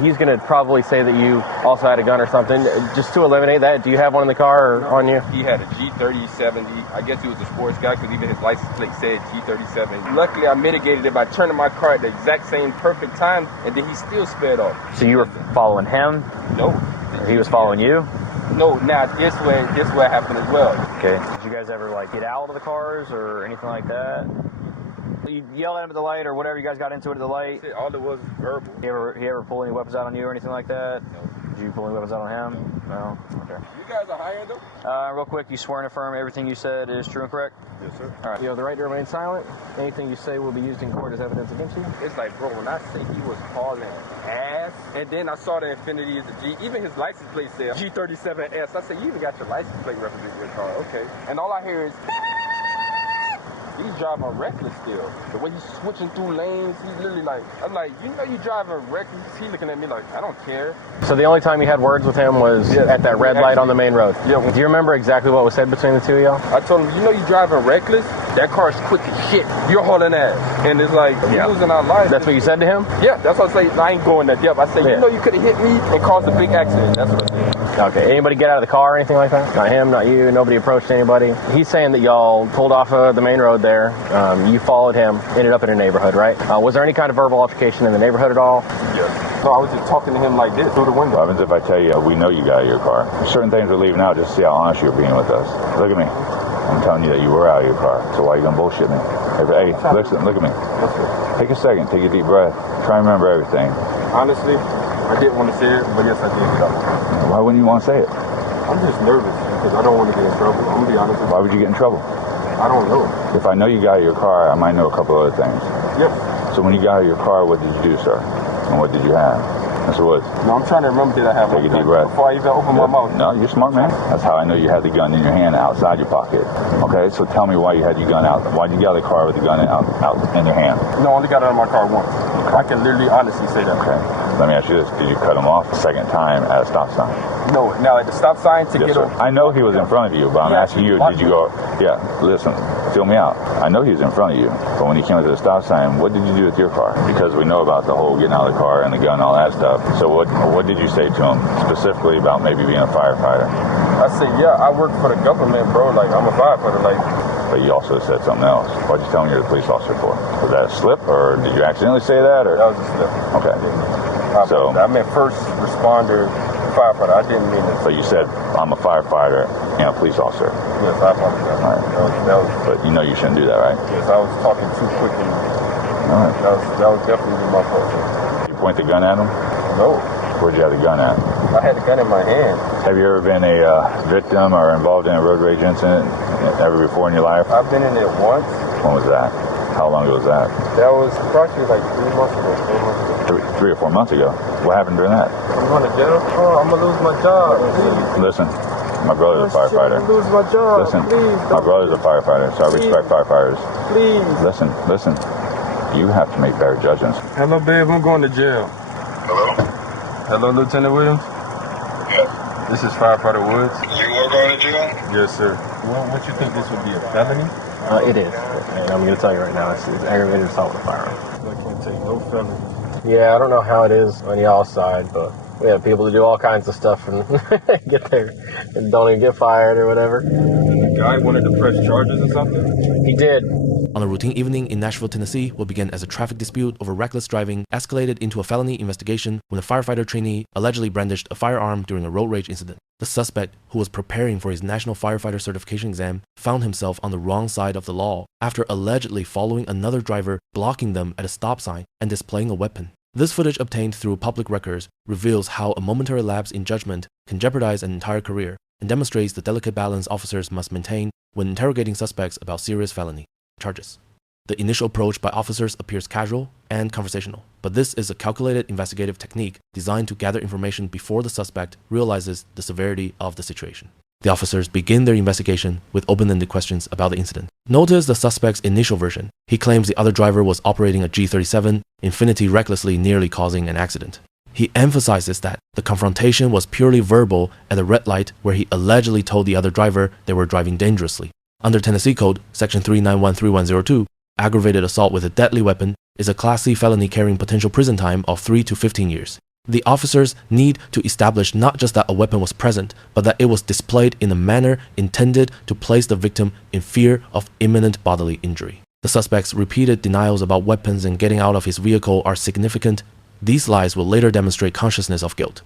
He's going to probably say that you also had a gun or something. Just to eliminate that, do you have one in the car or on you? He had a G3070. I guess he was a sports guy because even his license plate said G37. Luckily, I mitigated it by turning my car at the exact same perfect time, and then he still sped off. So you were following him? No. He was following you? No, now this way happened as well. Okay. Did you guys ever like get out of the cars or anything like that? You yelled at him at the light or whatever, you guys got into it at the light? All it was verbal. He ever pull any weapons out on you or anything like that? No. Did you pull any weapons out on him? No? Okay. You guys are hired though? Real quick, you swear and affirm everything you said is true and correct? Yes, sir. All right. You have the right to remain silent. Anything you say will be used in court as evidence against you. It's like, bro, when I say he was hauling ass, and then I saw the Infinity is a G, even his license plate said G37S. I said, you even got your license plate representing your car. Okay. And all I hear is, he's driving reckless still. The way he's switching through lanes, he's literally like, I'm like, you know you driving reckless. He's looking at me like, I don't care. So the only time you had words with him was at that red light on the main road? Yeah. Do you remember exactly what was said between the two of y'all? I told him, you know you driving reckless? That car's quick as shit. You're hauling ass. And it's like, we're losing our lives. That's what you said to him? Yeah, that's what I say. I ain't going that depth. I say, you know you could have hit me and caused a big accident. That's what I said. Okay. Anybody get out of the car or anything like that? Not him, not you. Nobody approached anybody. He's saying that y'all pulled off of the main road there. You followed him, ended up in a neighborhood, right? Was there any kind of verbal altercation in the neighborhood at all? Yes. No, I was just talking to him like this through the window. What happens if I tell you we know you got out of your car? Certain things we're leaving out just to see how honest you're being with us. Look at me. I'm telling you that you were out of your car. So why are you gonna bullshit me? Hey, listen, look at me. Take a second, take a deep breath. Try and remember everything. Honestly, I didn't want to say it, but yes, I did. Why wouldn't you want to say it? I'm just nervous because I don't want to get in trouble. I'm gonna be honest with you. Why would you get in trouble? I don't know. If I know you got out of your car, I might know a couple other things. Yes. So when you got out of your car, what did you do, sir? And what did you have? Mr. Woods. No, I'm trying to remember, did I have Take a deep breath. before I even open my mouth? No, you're smart, man. That's how I know you had the gun in your hand outside your pocket. Okay, so tell me why you had your gun out. Why did you get out of the car with the gun out in your hand? No, I only got it out of my car once. I can literally honestly say that. Okay. Let me ask you this. Did you cut him off the second time at a stop sign? No. Now, at the stop sign to get over. I know he was in front of you, but I'm asking you, did you go, listen, fill me out. I know he was in front of you, but when he came to the stop sign, what did you do with your car? Because we know about the whole getting out of the car and the gun and all that stuff. So what did you say to him specifically about maybe being a firefighter? I said, I work for the government, bro. Like, I'm a firefighter. Like, but you also said something else. What'd you tell me you're the police officer for? Was that a slip, or did you accidentally say that? Or? That was a slip. Okay. So I meant first responder, firefighter. I didn't mean it. So you said, I'm a firefighter and a police officer. Yes, I apologize. All right. That was, but you know you shouldn't do that, right? Yes, I was talking too quickly. All right. That was definitely my fault. You point the gun at him? No. Where'd you have the gun at? I had the gun in my hand. Have you ever been a victim or involved in a road rage incident ever before in your life? I've been in it once. When was that? How long ago was that? That was approximately like 3 months ago. 3 or 4 months ago. What happened during that? I'm going to jail. Oh, I'm going to lose my job. Please. Listen, my brother's a firefighter. I'm going to lose my job. Listen, please, my brother's a firefighter, so I respect firefighters. Please. Listen. You have to make better judgments. Hello, babe. I'm going to jail. Hello? Hello, Lieutenant Williams? Yes. This is Firefighter Woods. You are going to jail? Yes, sir. Well, what you think this would be, a felony? It is. And I'm going to tell you right now, it's aggravated assault with a firearm. I can't take no felony. Yeah, I don't know how it is on y'all's side, but we have people that do all kinds of stuff and get there and don't even get fired or whatever. The guy wanted to press charges or something? He did. On a routine evening in Nashville, Tennessee, what began as a traffic dispute over reckless driving escalated into a felony investigation when a firefighter trainee allegedly brandished a firearm during a road rage incident. The suspect, who was preparing for his National Firefighter Certification exam, found himself on the wrong side of the law after allegedly following another driver, blocking them at a stop sign, and displaying a weapon. This footage obtained through public records reveals how a momentary lapse in judgment can jeopardize an entire career and demonstrates the delicate balance officers must maintain when interrogating suspects about serious felony charges. The initial approach by officers appears casual and conversational, but this is a calculated investigative technique designed to gather information before the suspect realizes the severity of the situation. The officers begin their investigation with open-ended questions about the incident. Notice the suspect's initial version. He claims the other driver was operating a G37 Infinity recklessly, nearly causing an accident. He emphasizes that the confrontation was purely verbal at the red light where he allegedly told the other driver they were driving dangerously. Under Tennessee Code, Section 3913102, aggravated assault with a deadly weapon is a Class C felony carrying potential prison time of 3 to 15 years. The officers need to establish not just that a weapon was present, but that it was displayed in a manner intended to place the victim in fear of imminent bodily injury. The suspect's repeated denials about weapons and getting out of his vehicle are significant. These lies will later demonstrate consciousness of guilt.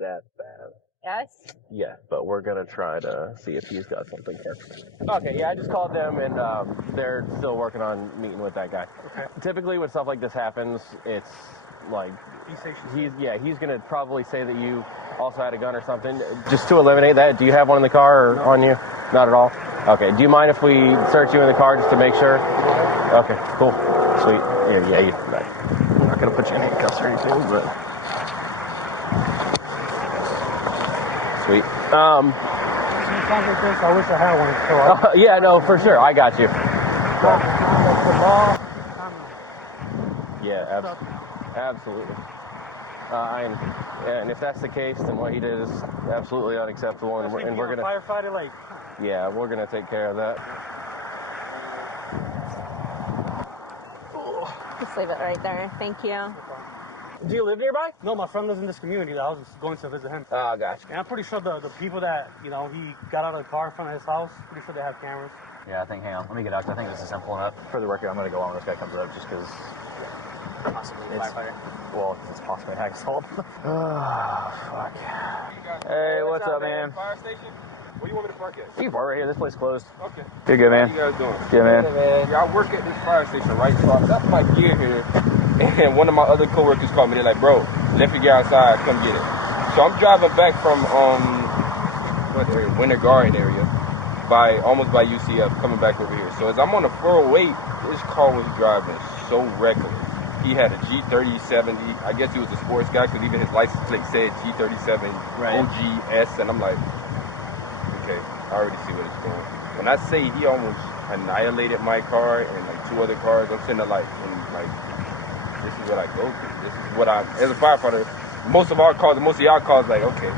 That's bad. Yes? Yeah, but we're gonna try to see if he's got something first. Okay, yeah, I just called them and they're still working on meeting with that guy. Okay. Typically, when stuff like this happens, it's like he's gonna probably say that you also had a gun or something. Just to eliminate that, do you have one in the car or on you? Not at all. Okay. Do you mind if we search you in the car just to make sure? Okay. Cool. Sweet. Here, yeah. I'm not gonna put you in handcuffs or anything, but. Sweet. Sometimes like this, I wish I had one. So Yeah, no, for sure. I got you. Yeah, absolutely. And if that's the case, then what he did is absolutely unacceptable, and we're gonna firefighter, like. Yeah, we're gonna take care of that. Just leave it right there. Thank you. Do you live nearby? No, my friend lives in this community. I was just going to visit him. Oh, gotcha. And I'm pretty sure the people that, he got out of the car in front of his house, pretty sure they have cameras. Yeah, I think, hang on, let me get out. I think this is simple enough. For the record, I'm going to go on when this guy comes up just because. Possibly a firefighter? Well, it's possibly an ag assault. Oh, fuck. Hey, what's up, man? Fire station? Where you want me to park at? You can park right here. This place closed. Okay. You're good, man. How you guys doing? Good, man. Yeah, I work at this fire station, right? So I left my gear here, and one of my other coworkers called me. They're like, bro, left your gear outside, come get it. So I'm driving back from, what area? Winter Garden area, almost by UCF, coming back over here. So as I'm on the 408, this car was driving so reckless. He had a G3070. I guess he was a sports guy, because even his license plate said G37 OGS, and I'm like, okay, I already see what it's doing. When I say he almost annihilated my car and like two other cars, I'm sitting there like, this is what I go through. This is what as a firefighter, most of y'all cars, like, okay,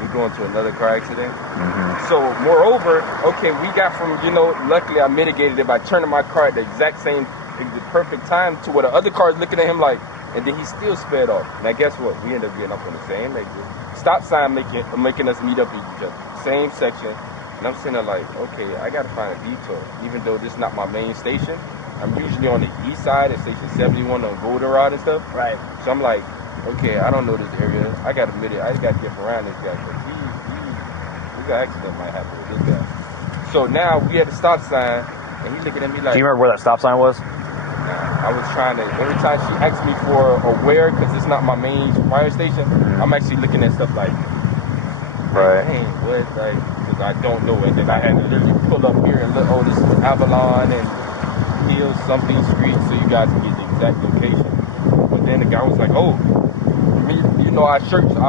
we're going to another car accident. Mm-hmm. So moreover, okay, we got from, luckily I mitigated it by turning my car at the exact same, the perfect time to where the other car is looking at him like, and then he still sped off. Now guess what? We ended up getting up on the same exit. Stop sign making us meet up in each other. Same section. And I'm sitting there like, okay, I gotta find a detour. Even though this is not my main station. I'm usually on the east side at station 71 on Goldenrod and stuff. Right. So I'm like, okay, I don't know this area. I gotta admit it, I just gotta get around this guy, because we got accident might happen with this guy. So now we at the stop sign, and he looking at me like, Do you remember where that stop sign was? I was trying to, every time she asked me for a where, because it's not my main fire station, I'm actually looking at stuff like, right. Dang, what, like, because I don't know it. And I had to literally pull up here and look, this is Avalon and Hill something street, so you guys can get the exact location. But then the guy was like, our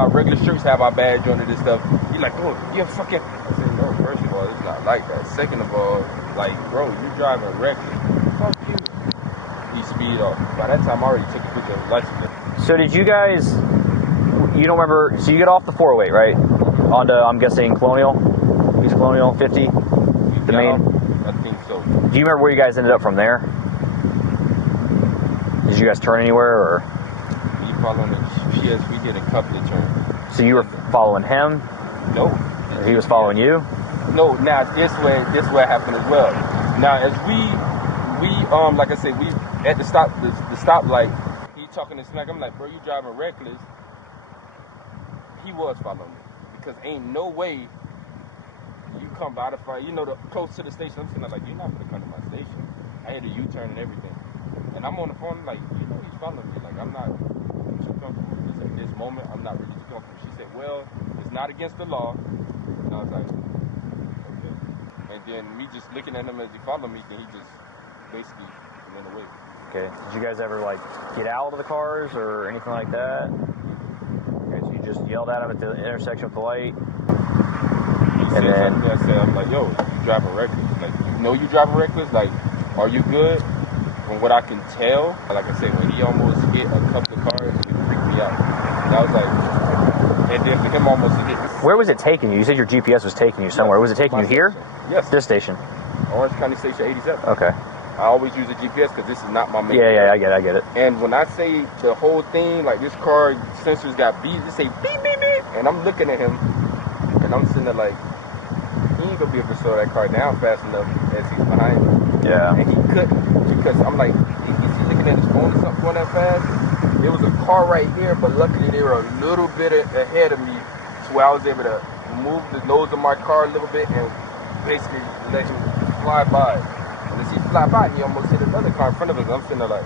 regular shirts have our badge on it and stuff. He's like, oh, you're fucking, I said, no, first of all, it's not like that. Second of all, like, bro, you're driving reckless. Fuck you. He speed off. By that time, I already took a picture of his license plate. So did you guys, you don't remember, so you get off the 408, right? Onto, I'm guessing, Colonial? East Colonial, 50? The main? I think so. Do you remember where you guys ended up from there? Did you guys turn anywhere, or? Me following the GPS, we did a couple of turns. So you were following him? No. Or he was following you? No, now this way happened as well. Now as we like I said, we at the stoplight, he talking to smack. I'm like, bro, you driving reckless. He was following me, because ain't no way you come by the fire, close to the station. I'm sitting there like, you're not gonna come to my station. I had a U-turn and everything. And I'm on the phone like, he's following me. Like, I'm not too comfortable. Just at this moment, I'm not really too comfortable. She said, well, it's not against the law. And I was like, okay. And then me just looking at him as he followed me, then he just basically went away. Okay. Did you guys ever, get out of the cars or anything like that? Okay, so you just yelled at him at the intersection with the light? He said something. I said, I'm like, yo, you driving reckless. Like, you driving reckless? Like, are you good? From what I can tell, like I said, when he almost hit a couple of cars, it freaked me out. And I was like, And then for him almost to hit me. Where was it taking you? You said your GPS was taking you somewhere. Was it taking you here? Yes. This station? Orange County Station 87. Okay. I always use a GPS because this is not my main. Yeah, I get it. And when I say the whole thing, like this car sensors got beep, it say beep, beep, beep. And I'm looking at him, and I'm sitting there like, he ain't gonna be able to slow that car down fast enough as he's behind me. Yeah. And he couldn't, because I'm like, is he looking at his phone or something going that fast? There was a car right here, but luckily they were a little bit ahead of me, to where I was able to move the nose of my car a little bit and basically let him fly by. And as he fly by, he almost hit another car in front of us. I'm sitting there like,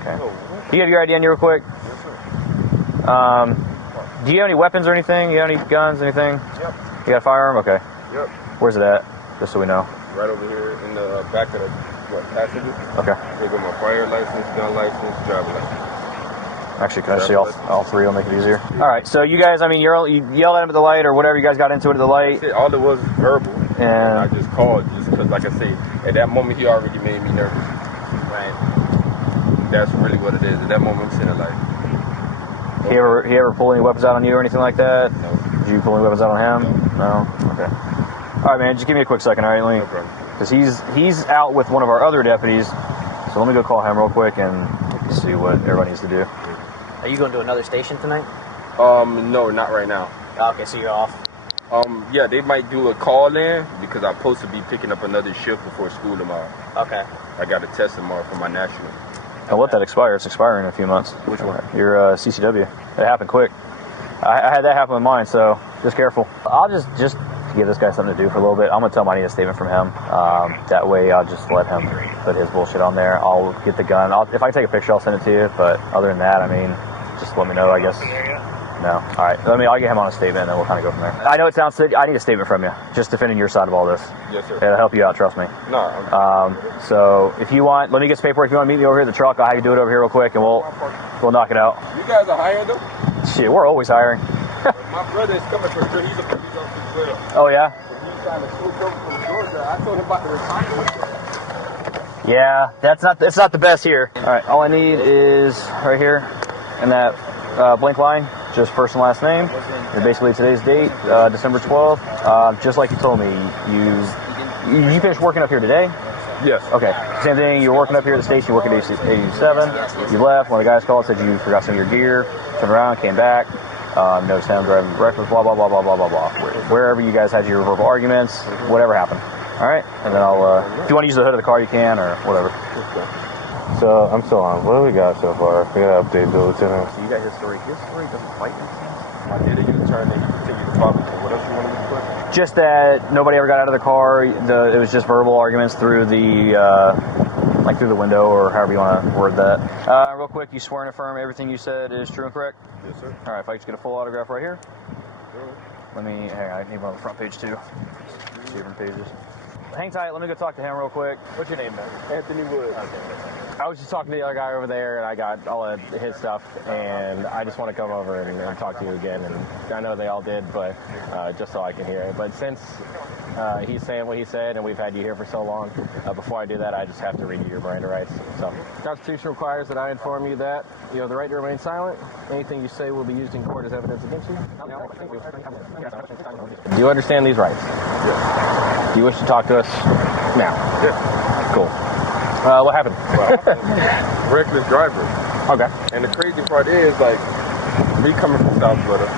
okay. oh, what? Do you have your ID on you real quick? Yes, sir. Do you have any weapons or anything? You have any guns, anything? Yep. You got a firearm? Okay. Yep. Where's it at? Just so we know. Right over here in the back of the passenger. Okay. Here go my fire license, gun license, driver license. Actually, can I see all three? It'll make it easier. All right. So you guys, I mean, you yelled at him at the light or whatever. You guys got into it at the light. That's it. All it was verbal. And I just called just because, like I say, at that moment he already made me nervous. Right. That's really what it is. At that moment I'm sitting there like. He ever pull any weapons out on you or anything like that? No. Did you pull any weapons out on him? No. Okay. All right, man. Just give me a quick second, all right, Lee? No problem. Because he's out with one of our other deputies. So let me go call him real quick and see what everybody needs to do. Are you going to another station tonight? No, not right now. Okay, so you're off. Yeah, they might do a call in because I'm supposed to be picking up another shift before school tomorrow. Okay. I got a test tomorrow for my national. I'll let that expire. It's expiring in a few months. Which one? Your CCW. It happened quick. I had that happen with mine, so just careful. I'll just give this guy something to do for a little bit. I'm going to tell him I need a statement from him. That way I'll just let him put his bullshit on there. I'll get the gun. If I can take a picture, I'll send it to you. But other than that, I mean, just let me know, I guess. No. All right. I'll get him on a statement, and then we'll kind of go from there. I know it sounds sick. I need a statement from you, just defending your side of all this. Yes, sir. It'll help you out, trust me. No. So if you want, let me get some paperwork. If you want to meet me over here at the truck, I'll have you do it over here real quick, and we'll knock it out. You guys are hiring them? Shit, we're always hiring. My brother is coming for sure. He's a police officer as well. Oh, yeah? He's trying to switch over from Georgia. I told him about the retirement. Yeah, it's not the best here. All right, all I need is right here in that blank line, just first and last name. And basically today's date, December 12th. Just like you told me, you finished working up here today? Yes. Okay, same thing. You were working up here at the station. You work at 87. You left. One of the guys called, said you forgot some of your gear. Turned around, came back. Noticed him driving reckless, blah, blah, blah, blah, blah, blah, blah. Wherever you guys had your verbal arguments, whatever happened. All right? And then if you want to use the hood of the car, you can, or whatever. So, I'm still on. What do we got so far? We got to update the lieutenant. So you got his story. His story doesn't quite make sense. I did a U-turn and he continued to follow me. What else you want me to put? Just that nobody ever got out of the car. It was just verbal arguments through through the window, or however you want to word that. Real quick, you swear and affirm everything you said is true and correct? Yes, sir. All right, if I just get a full autograph right here. Sure. Hang on, I need one on the front page too. 2 different pages. Hang tight, let me go talk to him real quick. What's your name, man? Anthony Wood. Okay. I was just talking to the other guy over there, and I got all of his stuff, and I just want to come over and talk to you again. And I know they all did, but just so I can hear it. But since he's saying what he said, and we've had you here for so long, before I do that, I just have to read you your Miranda rights. So, the Constitution requires that I inform you that you have the right to remain silent. Anything you say will be used in court as evidence against you. Do you understand these rights? Yes. Do you wish to talk to us now? Yes. Cool. What happened? Well, reckless driver. Okay. And the crazy part is, like, me coming from South Florida,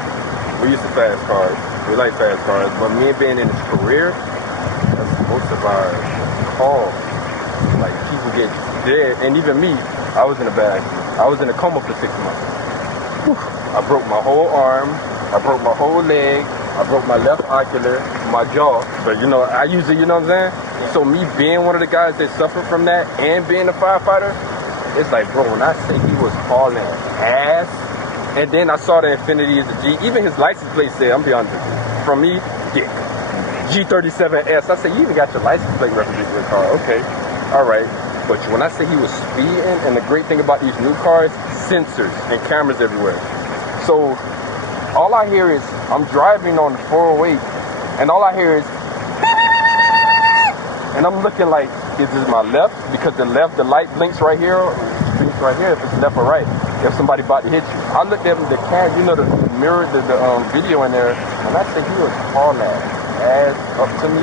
we used to fast cars. We like fast cars. But me being in this career, that's most of our calls. Like, people get dead. And even me, I was in a bad accident. I was in a coma for 6 months. Whew. I broke my whole arm. I broke my whole leg. I broke my left ocular, my jaw. But, I usually, you know what I'm saying? So me being one of the guys that suffered from that and being a firefighter, it's like, bro, when I say he was hauling ass, and then I saw the Infinity as a G, even his license plate said, I'm be honest with you, from me, dick. G37S. I said, you even got your license plate representing your car. Okay, all right. But when I say he was speeding, and the great thing about these new cars, sensors and cameras everywhere. So all I hear is, I'm driving on the 408, and all I hear is, and I'm looking like, is this my left? Because the light blinks right here, if it's left or right. if somebody about to hit you. I looked at the cam, you know, the mirror, the video in there, and I said he was hauling ass up to me.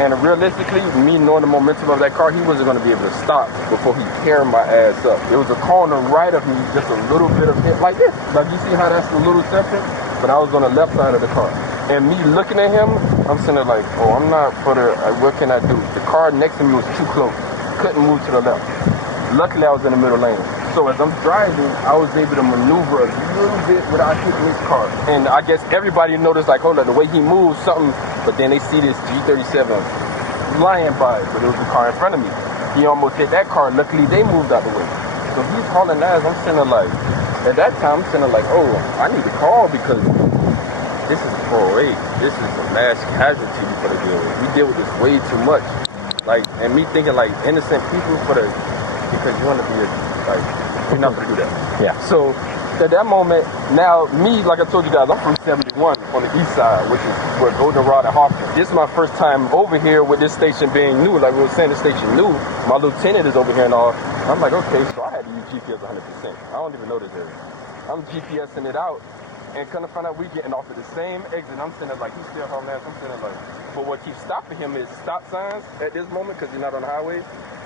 And realistically, me knowing the momentum of that car, he wasn't going to be able to stop before he carried my ass up. It was a car on the right of me, just a little bit of it, like this. Like you see how that's a little separate? But I was on the left side of the car. And me looking at him, I'm sitting there like, oh, I'm not for the, what can I do? The car next to me was too close. Couldn't move to the left. Luckily, I was in the middle lane. So as I'm driving, I was able to maneuver a little bit without hitting his car. And I guess everybody noticed, like, hold on, the way he moves, something, but then they see this G37 flying by, but it was the car in front of me. He almost hit that car. Luckily, they moved out the way. So he's hauling ass. I'm sitting there like, at that time, I'm sitting there like, oh, I need to call because this is 408. This is a mass casualty for the deal. We deal with this way too much. Like, and me thinking like innocent people because you want to be like, you're not going to do that. Yeah. So at that moment, now me, like I told you guys, I'm from 71 on the east side, which is where Goldenrod and Hoffman. This is my first time over here with this station being new. Like we were saying, the station new. My lieutenant is over here and all. I'm like, okay, so I had to use GPS 100%. I don't even know this area. I'm GPSing it out. And kind of find out we getting off at the same exit. I'm sitting there like, he's still hauling ass. I'm sitting there like, but what keeps stopping him is stop signs at this moment because you're not on the highway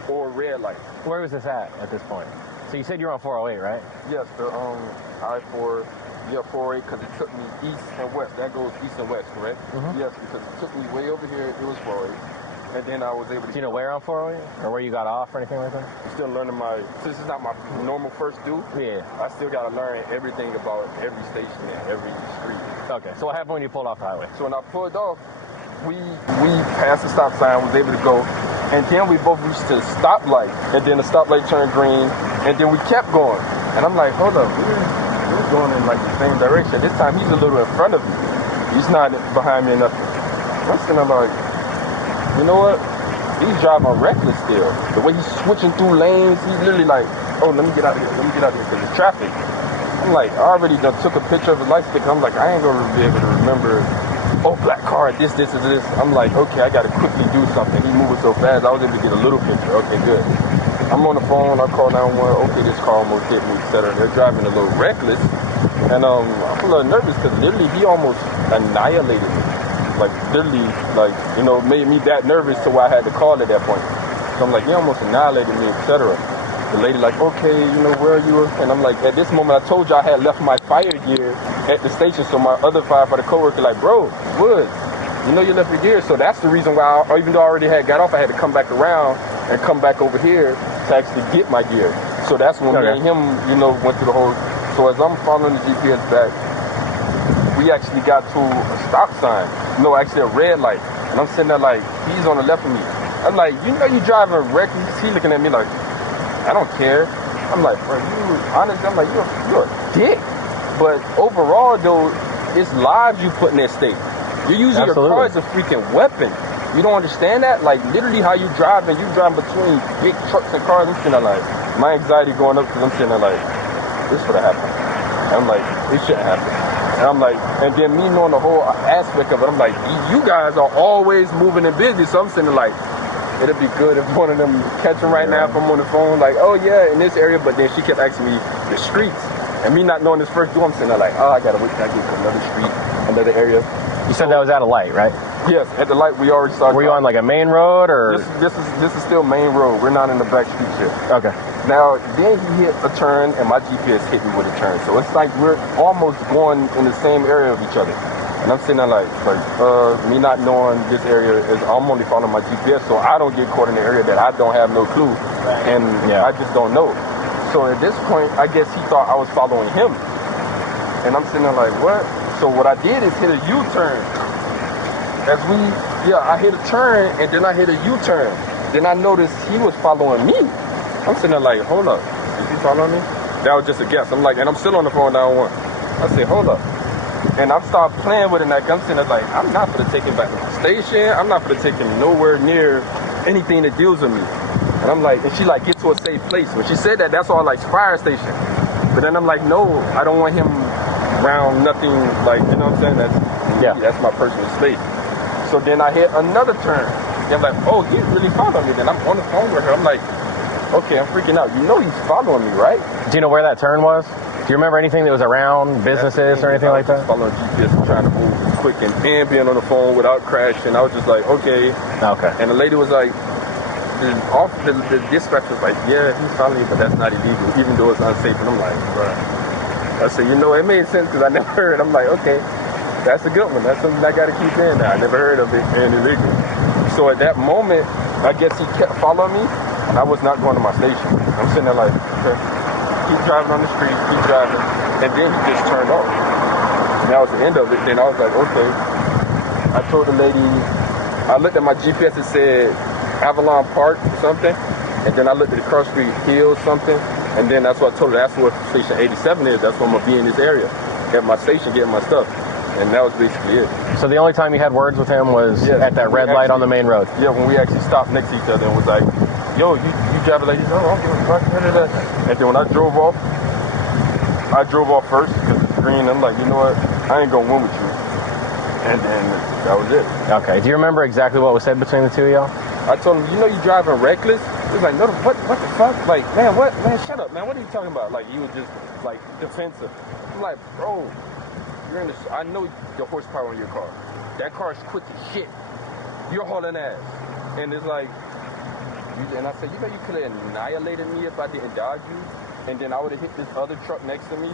or red light. Where was this at this point? So you said you're on 408, right? Yes, the I-4, yeah, 408 because it took me east and west. That goes east and west, correct? Mm-hmm. Yes, because it took me way over here. It was 408. And then I was able to... Do you know where on 408? Or where you got off or anything like that? I'm still learning this is not my normal first due. Yeah. I still got to learn everything about every station and every street. Okay, so what happened when you pulled off the highway? So when I pulled off, we passed the stop sign, was able to go, and then we both reached the stoplight, and then the stoplight turned green, and then we kept going. And I'm like, hold up, we're going in like the same direction. This time he's a little in front of me. He's not behind me or nothing. I'm sitting there like, you know what? He's driving reckless still. The way he's switching through lanes, he's literally like, oh, let me get out of here, because it's traffic. I'm like, I already done took a picture of his light stick. I'm like, I ain't gonna be able to remember, oh, black car, this. I'm like, okay, I gotta quickly do something. He moving so fast, I was able to get a little picture. Okay, good. I'm on the phone, I call 911, okay, this car almost hit me, etc. They're driving a little reckless. And I'm a little nervous because literally he almost annihilated me. Like, literally, like, you know, made me that nervous to where I had to call at that point. So I'm like, he almost annihilated me, etc. The lady like, okay, you know, where are you? And I'm like, at this moment, I told you I had left my fire gear at the station. So my other firefighter coworker like, bro, Woods, you know you left your gear. So that's the reason why, even though I already had got off, I had to come back around and come back over here to actually get my gear. So that's when me and him, you know, went through the whole... So as I'm following the GPS back, we actually got to a stop sign. No, actually a red light. And I'm sitting there like, he's on the left of me. I'm like, you know you driving reckless. He looking at me like, I don't care. I'm like, bro, you honest? I'm like, you're a dick. But overall, though, it's lives you put in that state. You're using your car as a freaking weapon. You don't understand that? Like, literally how you drive, and you drive between big trucks and cars. I'm sitting there like, my anxiety going up because I'm sitting there like, this would have happened. And I'm like, it shouldn't happen. And I'm like, and then me knowing the whole aspect of it, I'm like, you guys are always moving and busy. So I'm sitting there like, it'd be good if one of them catch him right now if I'm on the phone, like, oh yeah, in this area. But then she kept asking me the streets. And me not knowing this first due, I'm sitting there like, oh, I gotta wait till I get to another street, another area. You said that was at a light, right? Yes, at the light we already started. Were you on like a main road or? This is still main road. We're not in the back streets yet. Okay. Now, then he hit a turn and my GPS hit me with a turn. So it's like we're almost going in the same area of each other. And I'm sitting there like me not knowing this area is, I'm only following my GPS, so I don't get caught in the area that I don't have no clue. And I just don't know. So at this point, I guess he thought I was following him. And I'm sitting there like, what? So what I did is hit a U-turn. I hit a turn and then I hit a U-turn. Then I noticed he was following me. I'm sitting there like, hold up, is he following me? That was just a guess. I'm like, and I'm still on the phone 911. I said, hold up. And I started playing with it, like, I'm sitting there like, I'm not going to take him back to the station. I'm not going to take him nowhere near anything that deals with me. And I'm like, and she like, get to a safe place. When she said that, that's all like fire station. But then I'm like, no, I don't want him around nothing, like, you know what I'm saying? That's my personal space. So then I hit another turn. They're like, oh, he really followed me. Then I'm on the phone with her. I'm like, okay, I'm freaking out. You know he's following me, right? Do you know where that turn was? Do you remember anything that was around businesses or anything like that? Following GPS and trying to move quick and being on the phone without crashing. I was just like, okay. Okay. And the lady was like, the dispatcher was like, yeah, he's following you, but that's not illegal, even though it's unsafe. And I'm like, bruh. I said, you know, it made sense because I never heard. I'm like, okay, that's a good one. That's something I got to keep in now. I never heard of it being illegal. So at that moment, I guess he kept following me, and I was not going to my station. I'm sitting there like, okay. Keep driving on the street, keep driving, and then he just turned off. And that was the end of it. Then I was like, okay. I told the lady, I looked at my GPS, it said Avalon Park or something, and then I looked at the Cross Street Hill something, and then that's what I told her, that's where Station 87 is, that's where I'm going to be in this area, at my station getting my stuff. And that was basically it. So the only time you had words with him was at that red light on the main road? Yeah, when we actually stopped next to each other and was like, yo, you drive like this? No, I don't give a fuck. And then when I drove off first because it's green. I'm like, you know what? I ain't gonna win with you. And then that was it. Okay. Do you remember exactly what was said between the two of y'all? I told him, you know, you driving reckless. He was like, no, what the fuck? Like, man, what? Man, shut up, man. What are you talking about? Like, you were just like defensive. I'm like, bro, you're in the. I know the horsepower in your car. That car is quick as shit. You're hauling ass, and it's like. And I said, you know, you could have annihilated me if I didn't dodge you, and then I would have hit this other truck next to me,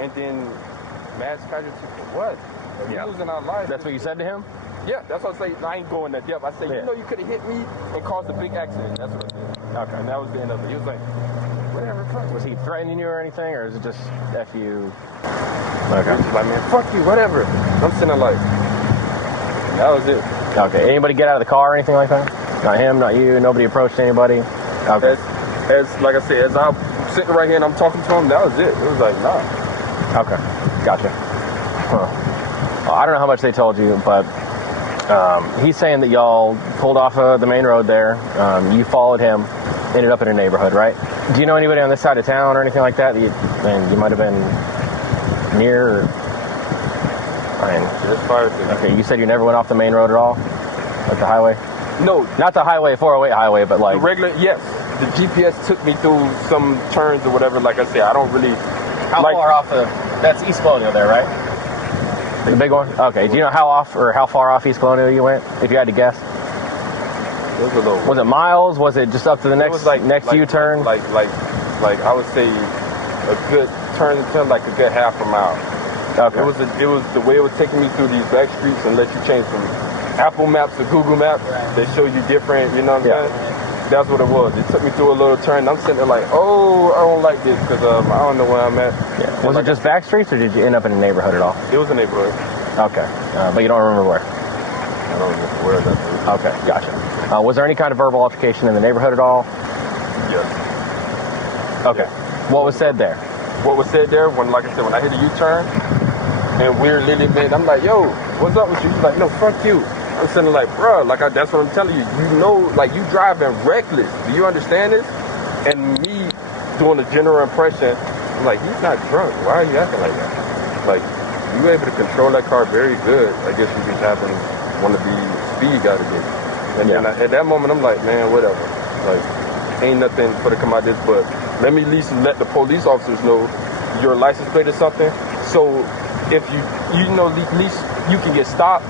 and then mass casualty for what? We're losing our lives. That's what you said to him? Yeah, that's what I say. I ain't going that depth. I said, you know, you could have hit me and caused a big accident. That's what I said. Okay. And that was the end of it. He was like, whatever, fuck. Was he threatening you or anything, or is it just F you? Okay. He was like, man, fuck you, whatever. I'm sitting there like, and that was it. Okay. Anybody get out of the car or anything like that? Not him, not you. Nobody approached anybody. Okay. As like I said, as I'm sitting right here and I'm talking to him, that was it. It was like, nah. Okay, gotcha. Huh. Well, I don't know how much they told you, but he's saying that y'all pulled off of the main road there. You followed him, ended up in a neighborhood, right? Do you know anybody on this side of town or anything like that? You might have been near. Just Firefighter. Okay, you said you never went off the main road at all, like the highway. No, not the highway, 408 highway, but like the regular. Yes, the GPS took me through some turns or whatever. Like I said, I don't really. How far off of? That's East Colonial there, right? The big one. Okay. Do you know how far off East Colonial you went? If you had to guess. Was it miles? Was it just up to the next U-turn? Like I would say a good turn like a good half a mile. Okay. It was the way it was taking me through these back streets and let you change from Apple Maps to Google Maps. Right. They show you different, you know what I'm saying? That's what it was. It took me through a little turn. I'm sitting there like, oh, I don't like this because I don't know where I'm at. Yeah. Was it just back streets or did you end up in a neighborhood at all? It was a neighborhood. Okay. But you don't remember where? I don't remember where that was. Okay, gotcha. Was there any kind of verbal altercation in the neighborhood at all? Yes. Okay. What was said there? What was said there when, like I said, when I hit a U-turn and we're literally, man, I'm like, yo, what's up with you? He's like, no, fuck you. I'm sitting there like, bro, like that's what I'm telling you. You know, like you driving reckless. Do you understand this? And me doing a general impression, I'm like, he's not drunk. Why are you acting like that? Like, you were able to control that car very good. I guess you just happen to want to be speed guy to get. And then at that moment, I'm like, man, whatever. Like, ain't nothing for to come out of this, but let me at least let the police officers know your license plate or something. So if you know, at least you can get stopped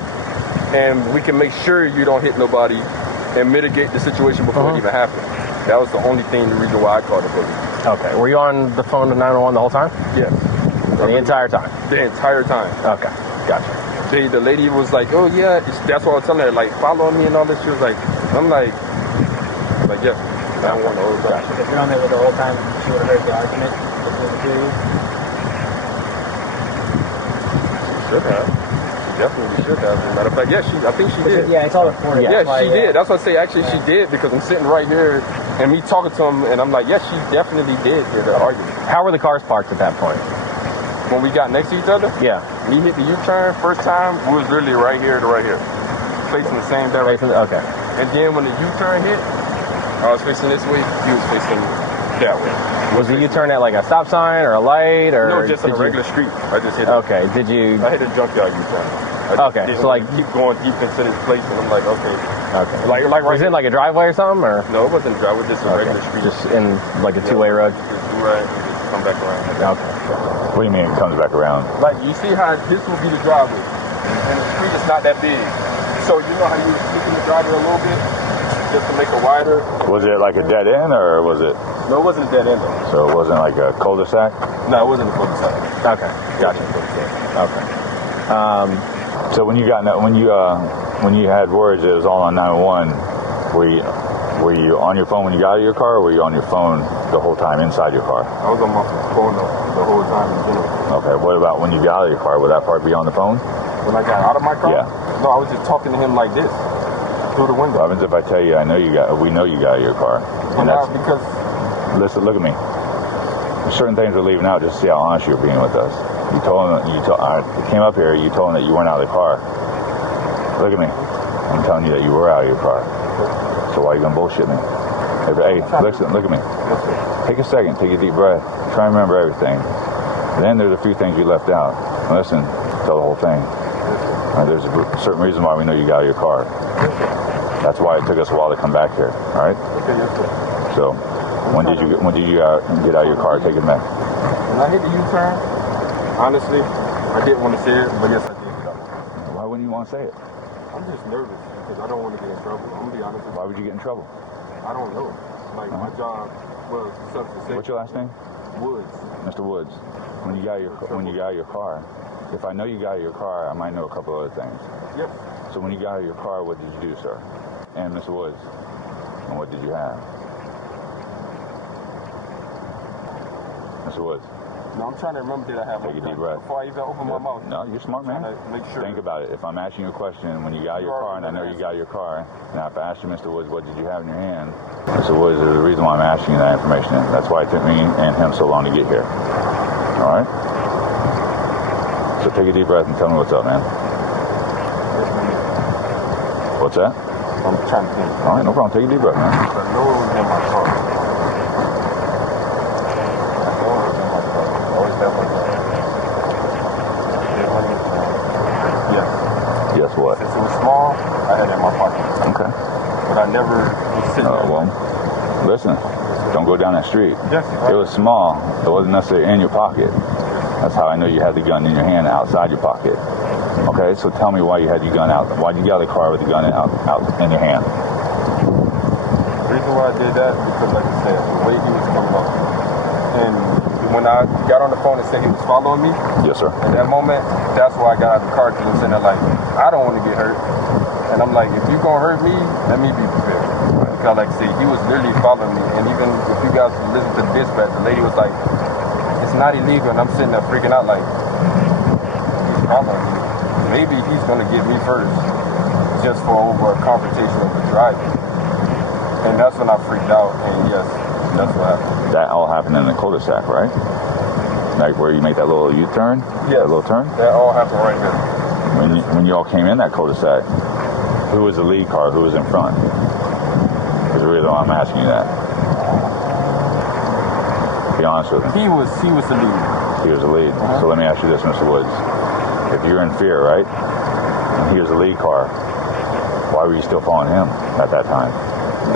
and we can make sure you don't hit nobody and mitigate the situation before it even happened. That was the only thing, the reason why I called the police. Okay. Were you on the phone to 911 the whole time? Yes. The entire time? The entire time. Okay. Gotcha. The lady was like, oh yeah, that's what I was telling her, like following me and all this. She was like, I'm like yeah, I don't want the whole time. If you're on there with the whole time, she would have heard the argument between the two of you? She should have. She definitely should have. As a matter of fact, yeah, I think she did. Yeah, it's all recorded. Yeah, she did. That's what I say. Actually, she did because I'm sitting right here and me talking to him and I'm like, yes, she definitely did hear the argument. How were the cars parked at that point? When we got next to each other? Yeah. Me hit the U-turn first time, we was literally right here to right here. Facing the same direction. Okay. And then when the U-turn hit, I was facing this way, he was facing that way. Was the U-turn at like a stop sign or a light or? No, just on a regular street. I just hit it. Okay. Did you? I hit a junkyard U-turn. Okay, didn't so like keep going deep into this place, and I'm like, okay. Like was right it in like a driveway or something, or No, it wasn't a driveway, just a regular street. just in like a two-way road? Just do right and just come back around. Okay. What do you mean it comes back around? Like, you see how this will be the driveway, and the street is not that big. So you know how you sneaking the driveway a little bit, just to make it wider? Was it like a dead end, or was it? No, it wasn't a dead end, though. So it wasn't like a cul-de-sac? No, it wasn't a cul-de-sac. Okay, gotcha. Okay. So when you had words, it was all on 911. Were you on your phone when you got out of your car, or were you on your phone the whole time inside your car? I was on my phone the whole time in general. Okay. What about when you got out of your car? Would that part be on the phone? When I got out of my car? Yeah. No, I was just talking to him like this through the window. What happens if I tell you we know you got out of your car? And that's because. Listen, look at me. Certain things we're leaving out just to see how honest you're being with us. I came up here, you told him that you weren't out of the car. Look at me. I'm telling you that you were out of your car. So why are you gonna bullshit me? Hey, listen, look at me. Take a second, take a deep breath. Try and remember everything. Then there's a few things you left out. Listen, tell the whole thing. There's a certain reason why we know you got out of your car. That's why it took us a while to come back here. All right? So when did you get out of your car? Take it back. When I hit the U-turn, honestly, I didn't want to say it, but yes, I did get out. Why wouldn't you want to say it? I'm just nervous because I don't want to get in trouble. I'm gonna be honest with you. Why would you get in trouble? I don't know. Like my job was substance. What's your last name? Woods. Mr. Woods. When you got out of your car, if I know you got out of your car, I might know a couple other things. Yep. So when you got out of your car, what did you do, sir? And Mr. Woods. And what did you have? Mr. Woods. No, I'm trying to remember that I have. Take a deep breath. Before I even open my mouth. No, you're smart, man. Make sure. Think about it. If I'm asking you a question when you got out of your car, and I know you got out of your car, now if I ask you, Mr. Woods, what did you have in your hand? Mr. Woods, there's a reason why I'm asking you that information. That's why it took me and him so long to get here. All right? So take a deep breath and tell me what's up, man. What's that? I'm trying to think. All right, no problem. Take a deep breath, man. The nose in my car. Yes, what? Since it was small, I had it in my pocket. Okay. But I never was sitting there. Well, listen, don't go down that street. Yes, it was small. It wasn't necessarily in your pocket. That's how I know you had the gun in your hand outside your pocket. Okay, so tell me why you had your gun out. Why did you get out of the car with the gun out in your hand? The reason why I did that because, like I said, the way he was coming up. And when I got on the phone and said he was following me, yes, sir. At that moment, that's why I got out of the car because I'm sitting there like, I don't want to get hurt. And I'm like, if you're going to hurt me, let me be prepared. Because like I said, he was literally following me. And even if you guys listen to the dispatch, the lady was like, it's not illegal. And I'm sitting there freaking out like, he's following me. Maybe he's going to get me first just for over a confrontation of the driving. And that's when I freaked out. And yes, that's what happened. That all happened in the cul-de-sac, right? Like where you make that little U-turn? Yeah. That little turn? That all happened right here. When you all came in that cul-de-sac, who was the lead car? Who was in front? That's the reason why I'm asking you that. Be honest with me. He was the lead. He was the lead. So let me ask you this, Mr. Woods. If you're in fear, right, and he was the lead car, why were you still following him at that time?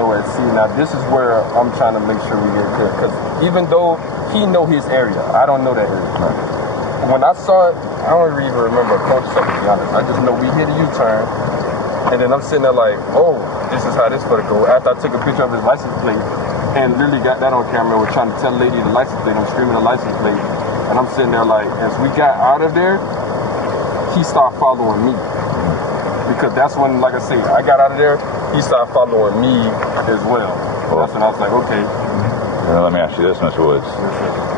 No, and see, now this is where I'm trying to make sure we get clear. Because even though he know his area, I don't know that area. Right. When I saw it, I don't even remember a cul-de-sac, to be honest. I just know we hit a U-turn, and then I'm sitting there like, oh, this is how this is going to go. After I took a picture of his license plate, and literally got that on camera, we're trying to tell the lady the license plate, I'm screaming the license plate, and I'm sitting there like, as we got out of there, he started following me. Because that's when, like I say, I got out of there, he started following me as well. That's when I was like, okay. Now, let me ask you this, Mr. Woods.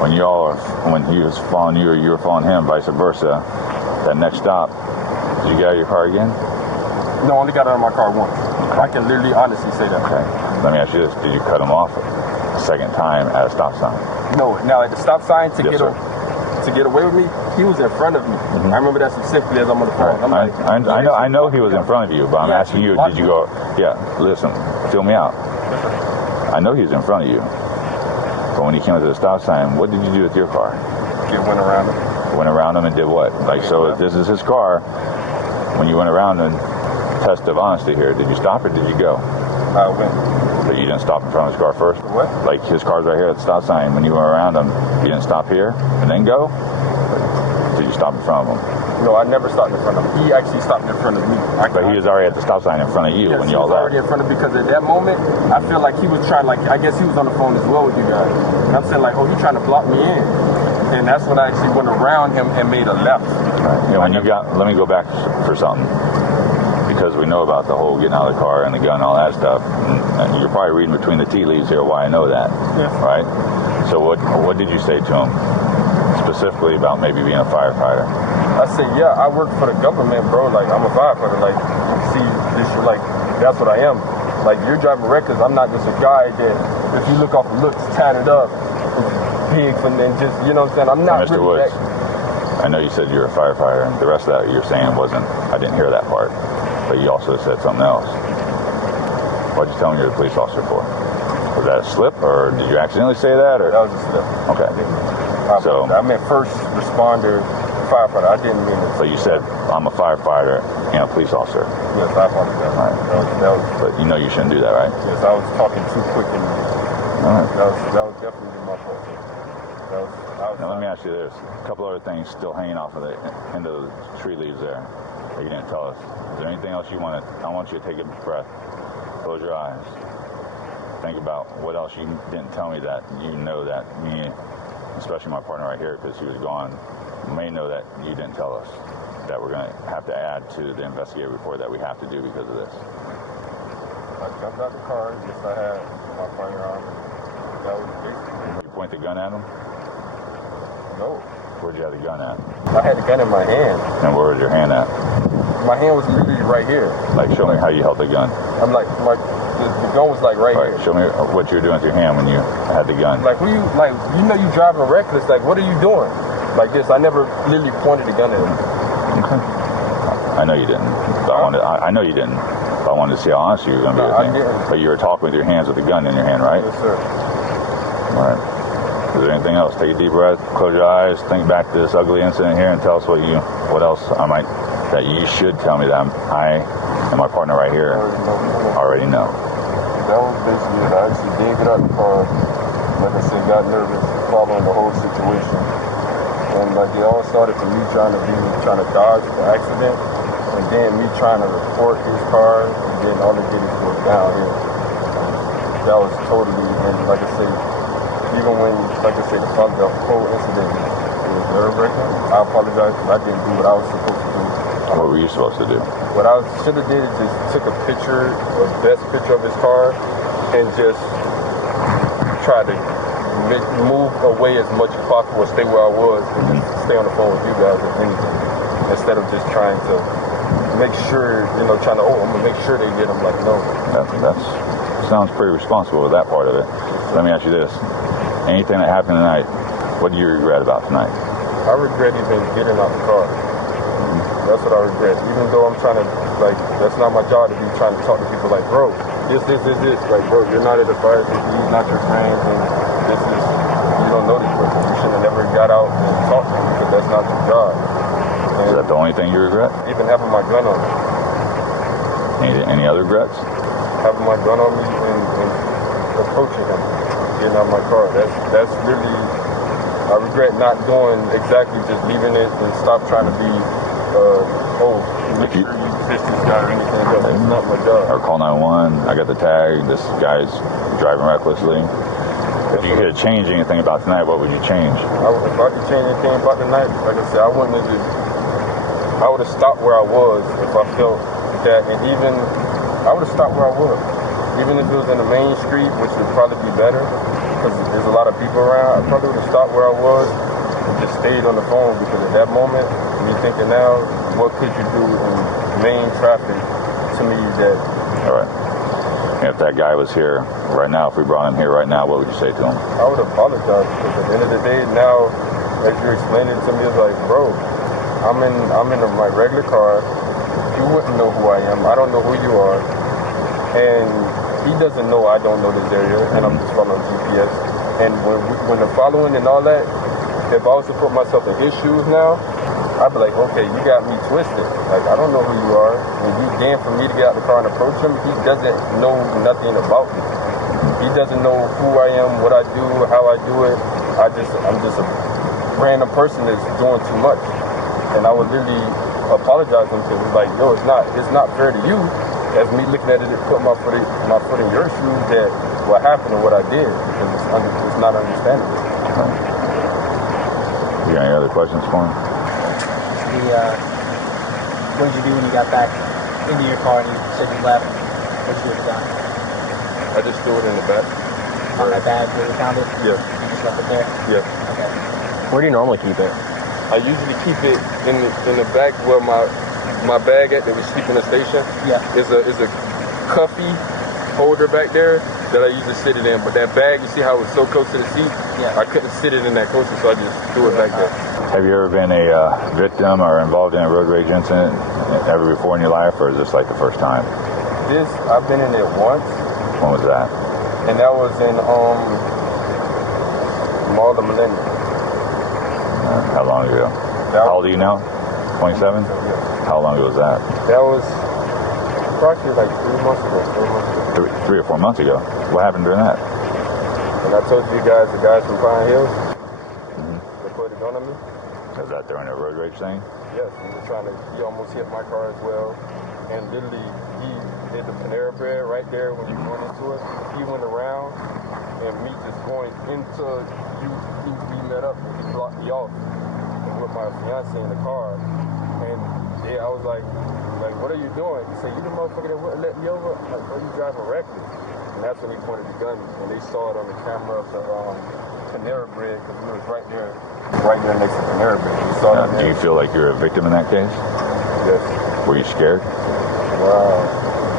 When he was following you or you were following him, vice versa, that next stop, did you get out of your car again? No, I only got out of my car once. I can literally honestly say that. Okay. Let me ask you this. Did you cut him off a second time at a stop sign? No. Now, at the stop sign, to get away with me, he was in front of me. I remember that specifically as I'm on the phone. Right. I know he was in front of you, but I'm asking you, did you go, listen, fill me out. I know he was in front of you. But when he came to the stop sign, what did you do with your car? Went around him. Went around him and did what? Like, so if this is his car, when you went around and test of honesty here, did you stop or did you go? I went. So you didn't stop in front of his car first? What? Like his car's right here at the stop sign. When you went around him, you didn't stop here and then go? Did you stop in front of him? No, I never stopped in front of him. He actually stopped in front of me. But he was already at the stop sign in front of you when y'all left. He was already in front of me because at that moment, I feel like he was trying, like, I guess he was on the phone as well with you guys. And I'm saying, like, oh, you're trying to block me in. And that's when I actually went around him and made a left. Right. You know, when you got, let me go back for something. Because we know about the whole getting out of the car and the gun and all that stuff. And you're probably reading between the tea leaves here why I know that. Yeah. Right? So what did you say to him? Specifically about maybe being a firefighter? I said, yeah, I work for the government, bro. Like, I'm a firefighter. Like, see, this, like, that's what I am. Like, you're driving reckless. I'm not just a guy that, if you look off the looks, tatted up, big, and then just, you know what I'm saying? I'm not Mr. really Woods, I know you said you're a firefighter. The rest of that you're saying wasn't, I didn't hear that part. But you also said something else. What'd you tell me you're a police officer for? Was that a slip, or did you accidentally say that? Or? That was a slip. Okay. So I meant first responder, firefighter. I didn't mean it. So you said, I'm a firefighter and a police officer. Yes, I apologize. Right. That was, but you know you shouldn't do that, right? Yes, I was talking too quick. And all right. That was definitely my fault. Now let me ask you this. A couple other things still hanging off of the end of the tree leaves there that you didn't tell us. Is there anything else you want to, I want you to take a breath. Close your eyes. Think about what else you didn't tell me that you know that me, especially my partner right here, because he was gone, may know that you didn't tell us that we're going to have to add to the investigative report that we have to do because of this. I jumped out the car. Yes, I had my firearm. That was basically. You point the gun at him? No. Where'd you have the gun at? I had the gun in my hand. And where was your hand at? My hand was literally right here. Like, show me how you held the gun. I'm like, the gun was like right here. Show me what you were doing with your hand when you had the gun. Like, you know you driving reckless. Like, what are you doing? Like this. I never literally pointed the gun at him. Okay. I know you didn't. I know you didn't. But I wanted to see how honest you were going to be with me. But you were talking with your hands with the gun in your hand, right? Yes, sir. All right. Is there anything else? Take a deep breath, close your eyes, think back to this ugly incident here, and tell us what else that you should tell me that I and my partner right here already know. That was basically it. I actually did get out the car. Like I said, got nervous following the whole situation. And like it all started from me trying to dodge the accident, and then me trying to report his car, and then all it did is go downhill. That was totally, and like I said, even when, like I said, the whole incident was nerve-wracking. I apologize because I didn't do what I was supposed to do. What were you supposed to do? What I should have did is just took a picture, a best picture of his car, and just try to move away as much as possible, stay where I was, and just stay on the phone with you guys if anything, instead of just trying to make sure, I'm gonna make sure they get him. Like, no. That sounds pretty responsible with that part of it. Let me ask you this. Anything that happened tonight, what do you regret about tonight? I regret even getting out the car. That's what I regret. Even though I'm trying to, that's not my job to be trying to talk to people like, bro, this. Like, bro, you're not at the fire station, he's not your friend, and you don't know this person. You should have never got out and talked to him because that's not your job. And is that the only thing you regret? Even having my gun on me. Any other regrets? Having my gun on me and approaching him, getting out of my car. That's really, I regret not doing exactly, just leaving it and stop trying to be, make sure you fix this guy or anything else. It's not my job. Or call 911, I got the tag, this guy's driving recklessly. If you could change anything about tonight, what would you change? If I could change anything about tonight, like I said, I would have stopped where I was if I felt that, and even, I would have stopped where I was. Even if it was in the main street, which would probably be better, because there's a lot of people around, I probably would have stopped where I was and just stayed on the phone, because at that moment, me thinking now, what could you do in main traffic to me that... All right. And if that guy was here right now, if we brought him here right now, what would you say to him? I would apologize, because at the end of the day, now, as you're explaining it to me, it's like, bro, I'm in my regular car, you wouldn't know who I am, I don't know who you are, and he doesn't know I don't know this area, and I'm just following GPS. And when the following and all that, if I was to put myself in his shoes now, I'd be like, okay, you got me twisted. Like, I don't know who you are. When you damn for me to get out the car and approach him, he doesn't know nothing about me. He doesn't know who I am, what I do, how I do it. I'm just a random person that's doing too much. And I would literally apologize to him because it's like, yo, it's not fair to you as me looking at it and put my foot in your shoes that what happened or what I did, because it's not understandable. You got any other questions for him? What did you do when you got back into your car and you said you left? What did you do with the gun? I just threw it in the back. On that bag where you found it? Yeah. You just left it there? Yeah. Okay. Where do you normally keep it? I usually keep it in the back where my bag at that we sleep in the station. Yeah. Is a cuffy holder back there that I usually sit it in. But that bag, you see how it's so close to the seat? Yeah. I couldn't sit it in that closer, so I just threw it back there. Have you ever been a victim or involved in a road rage incident ever before in your life, or is this like the first time? I've been in it once. When was that? And that was in Mall of Millennium. How long ago? How old are you now? 27? Yeah. How long ago was that? That was approximately like 3 months ago. 3 or 4 months ago. What happened during that? And I told you guys, the guys from Pine Hills, they put a gun on me. Was that during a road rage thing? Yes, he almost hit my car as well. And literally, he did the Panera Bread right there when you went into it. He went around, and me just going into you, we met up, and he blocked me off. And with my fiance in the car. And yeah, I was like, what are you doing? He said, you the motherfucker that wouldn't let me over? I'm like, bro, you driving reckless. And that's when he pointed the gun, and they saw it on the camera of the Panera Bread, because we was right there next to Panera Bread. We saw it. Do you feel like you're a victim in that case? Yes. Were you scared? Wow.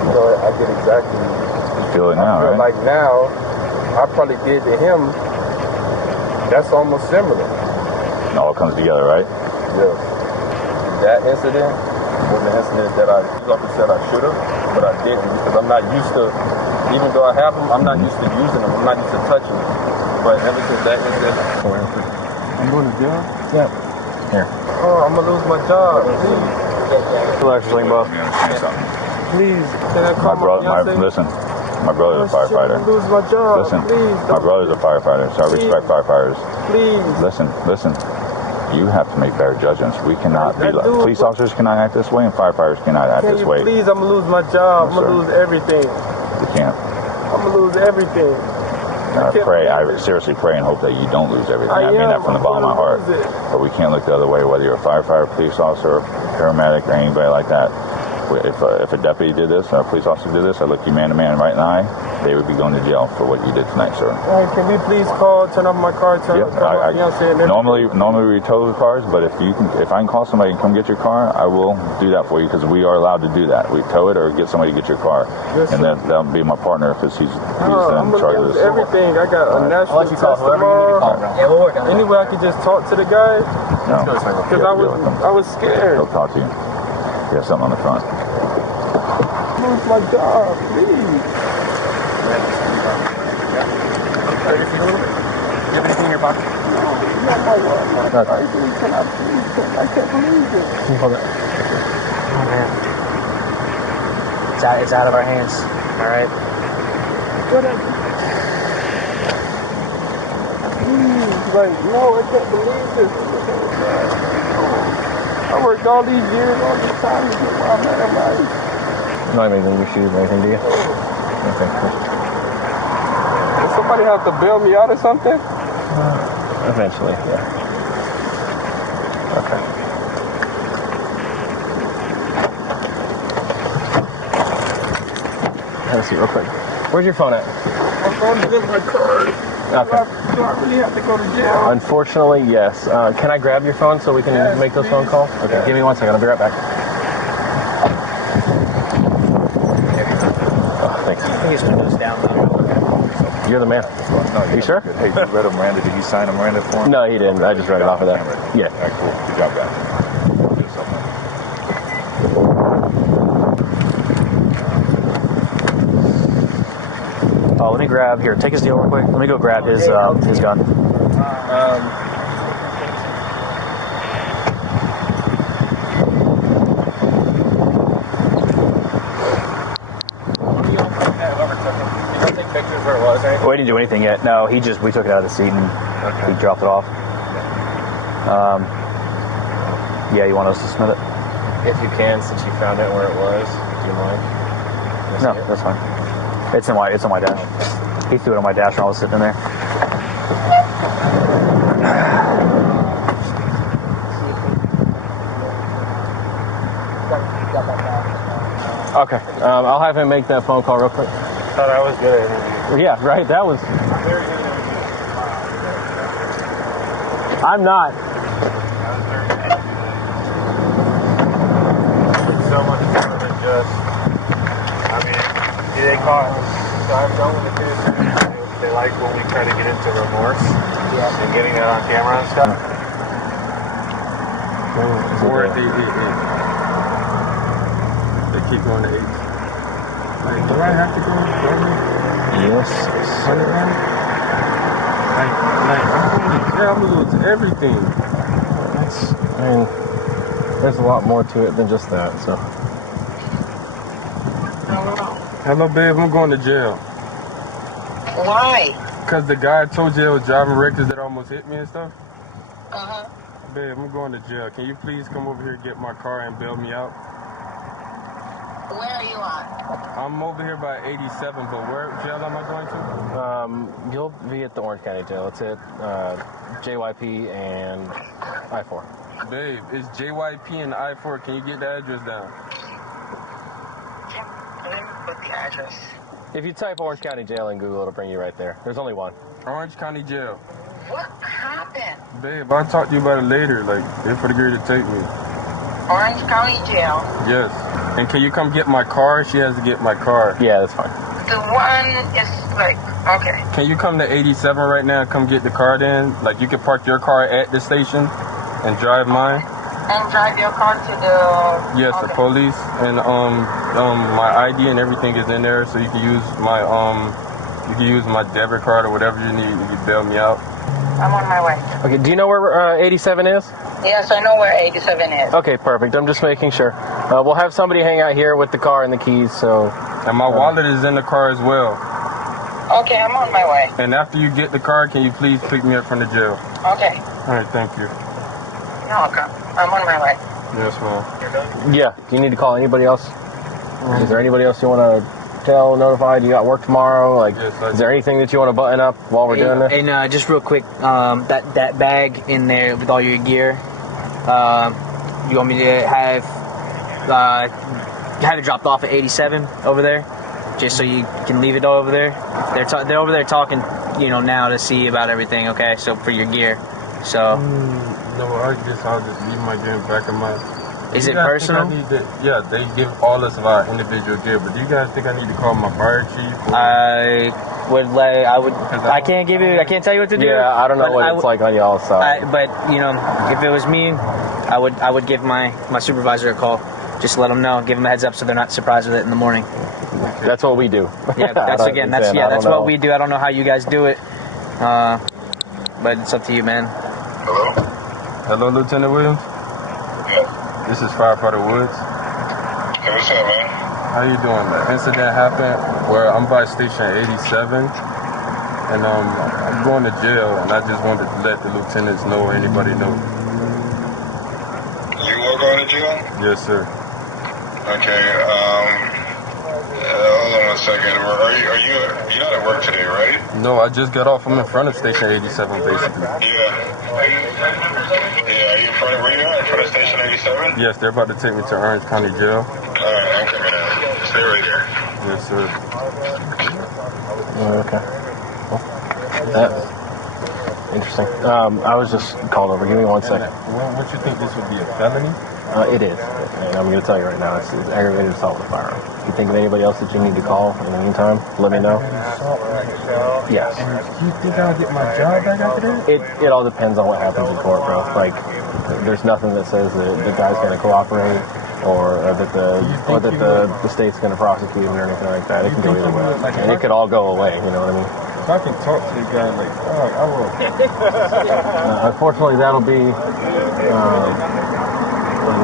You know, I get exactly. You feel it now, I feel right? like now, I probably did to him. That's almost similar. It all comes together, right? Yes. That incident was an incident that I said I should have, but I didn't because I'm not used to. Even though I have them, I'm not used to using them. I'm not used to touching them. But ever since that incident, I'm going to jail. Yeah. Here. Oh, I'm gonna lose my job. Please. Relax, boss. Please, can I call Listen, my brother's a firefighter. Lose my job. Listen, please, my brother's a firefighter, so I respect firefighters. Please. Listen. You have to make better judgments. We cannot be like police officers cannot act this way, and firefighters cannot act this way. Please, I'm gonna lose my job. Yes, I'm gonna lose everything. You can't. I'm gonna lose everything. I seriously pray and hope that you don't lose everything. I mean that from the bottom of my heart. But we can't look the other way, whether you're a firefighter, police officer, paramedic, or anybody like that. If a deputy did this, or a police officer did this, I look you man to man right in the eye, they would be going to jail for what you did tonight, sir. Can we please turn off my car, turn off my fiance and everything? Normally we tow the cars, but if I can call somebody and come get your car, I will do that for you because we are allowed to do that. We tow it or get somebody to get your car, and that'll be my partner because he's in charge of this. Everything. I got a Nashville test tomorrow. Yeah, we'll work on it. Anyway, I could just talk to the guy No, because I was scared. he'll talk to you. He has something on the front. Lose my job, please. You have anything in your pocket? Not my wallet. I can't believe it. Can you hold it? Oh, man. It's out of our hands. All right? No, I can't believe this. I worked all these years, all this time to get where I'm at in life. You don't have anything in your shoes or anything, do you? Okay. Does somebody have to bail me out or something? Eventually, yeah. Okay. Have a seat real quick. Where's your phone at? My phone's in my car. Okay. Do I really have to go to jail? Unfortunately, yes. Can I grab your phone so we can make those phone calls? Okay, give me 1 second. I'll be right back. Oh, thanks. I think his window's down. Okay. You're the man. No, you sure? Hey, you read a Miranda? Did you sign a Miranda form? No, he didn't. I just read it off of that. Yeah. All right, cool. Good job, guys. Oh, let me grab here. Take his deal real quick. Let me go grab his gun. We didn't do anything yet. No, we took it out of the seat and he dropped it off. Yeah, you want us to submit it? If you can, since you found out where it was, do you mind? No, that's fine. It's on my dash. He threw it on my dash when I was sitting in there. Okay, I'll have him make that phone call real quick. Thought I was good at interview. Yeah, right. That was. I'm not. It's so much more than just. I mean, they caught. So I've done with the kids. They like when we try to get into remorse and getting that on camera and stuff. Or they keep going to 8. Like, do I have to go? Yes. 100 grand? Like, I'm going to lose everything. I mean, there's a lot more to it than just that, so. Hello, babe. I'm going to jail. Why? Because the guy I told you was driving reckless that almost hit me and stuff. Uh-huh. Babe, I'm going to jail. Can you please come over here and get my car and bail me out? Where are you at? I'm over here by 87, but where jail am I going to? You'll be at the Orange County Jail. It's at JYP and I-4. Babe, it's JYP and I-4. Can you get the address down? Let me put the address. If you type Orange County Jail in Google, it'll bring you right there. There's only one. Orange County Jail. What happened? Babe, I'll talk to you about it later. Like, they're for the girl to take me. Orange County Jail. Yes. And can you come get my car? She has to get my car. Yeah, that's fine. The one is like, okay. Can you come to 87 right now and come get the car then? Like, you can park your car at the station and drive mine? And drive your car to the... Yes, okay. The police. And my ID and everything is in there, so you can use my debit card or whatever you need. You can bail me out. I'm on my way. Okay, do you know where 87 is? Yes, I know where 87 is. Okay, perfect. I'm just making sure. We'll have somebody hang out here with the car and the keys, so... And my wallet is in the car as well. Okay, I'm on my way. And after you get the car, can you please pick me up from the jail? Okay. All right, thank you. No, okay. I'm on my way. Yes, ma'am. Yeah, do you need to call anybody else? Is there anybody else you want to tell, notify? Do you got work tomorrow? Like, yes, is there anything that you want to button up while we're doing this? And just real quick, that bag in there with all your gear, you want me to have it dropped off at 87 over there, just so you can leave it over there. They're over there talking, now to see about everything. Okay, so for your gear, so. No, I'll just leave my gear back in my... Is it personal? Yeah, they give all us of our individual gear, but do you guys think I need to call my fire chief? I can't tell you what to do. Yeah, I don't know what it's like on y'all's side. But if it was me, I would give my supervisor a call. Just let them know, give them a heads up so they're not surprised with it in the morning. That's what we do. Yeah, that's what we do. I don't know how you guys do it, but it's up to you, man. Hello? Hello, Lieutenant Williams? Yes. This is Firefighter Woods. Hey, what's up, man? How you doing? The incident happened where I'm by station 87, and I'm going to jail, and I just wanted to let the lieutenants know or anybody know. You are going to jail? Yes, sir. Okay, hold on 1 second. You're not at work today, right? No, I just got off. I'm in front of station 87, basically. Yeah. Are you in front of, where you at? In front of station 87? Yes, they're about to take me to Orange County Jail. Alright, I'm coming in. Stay right there. Yes, sir. Okay. Well, that's interesting. I was just called over. Give me 1 second. What you think, this would be a felony? It is. And I'm going to tell you right now, it's aggravated assault with a firearm. If you think of anybody else that you need to call in the meantime, let me know. Yes. Do you think I'll get my job back after that? It all depends on what happens in court, bro. Like, there's nothing that says that the guy's going to cooperate or that the state's going to prosecute him or anything like that. It can go either way. And it could all go away, you know what I mean? So I can talk to the guy like, I will. Unfortunately,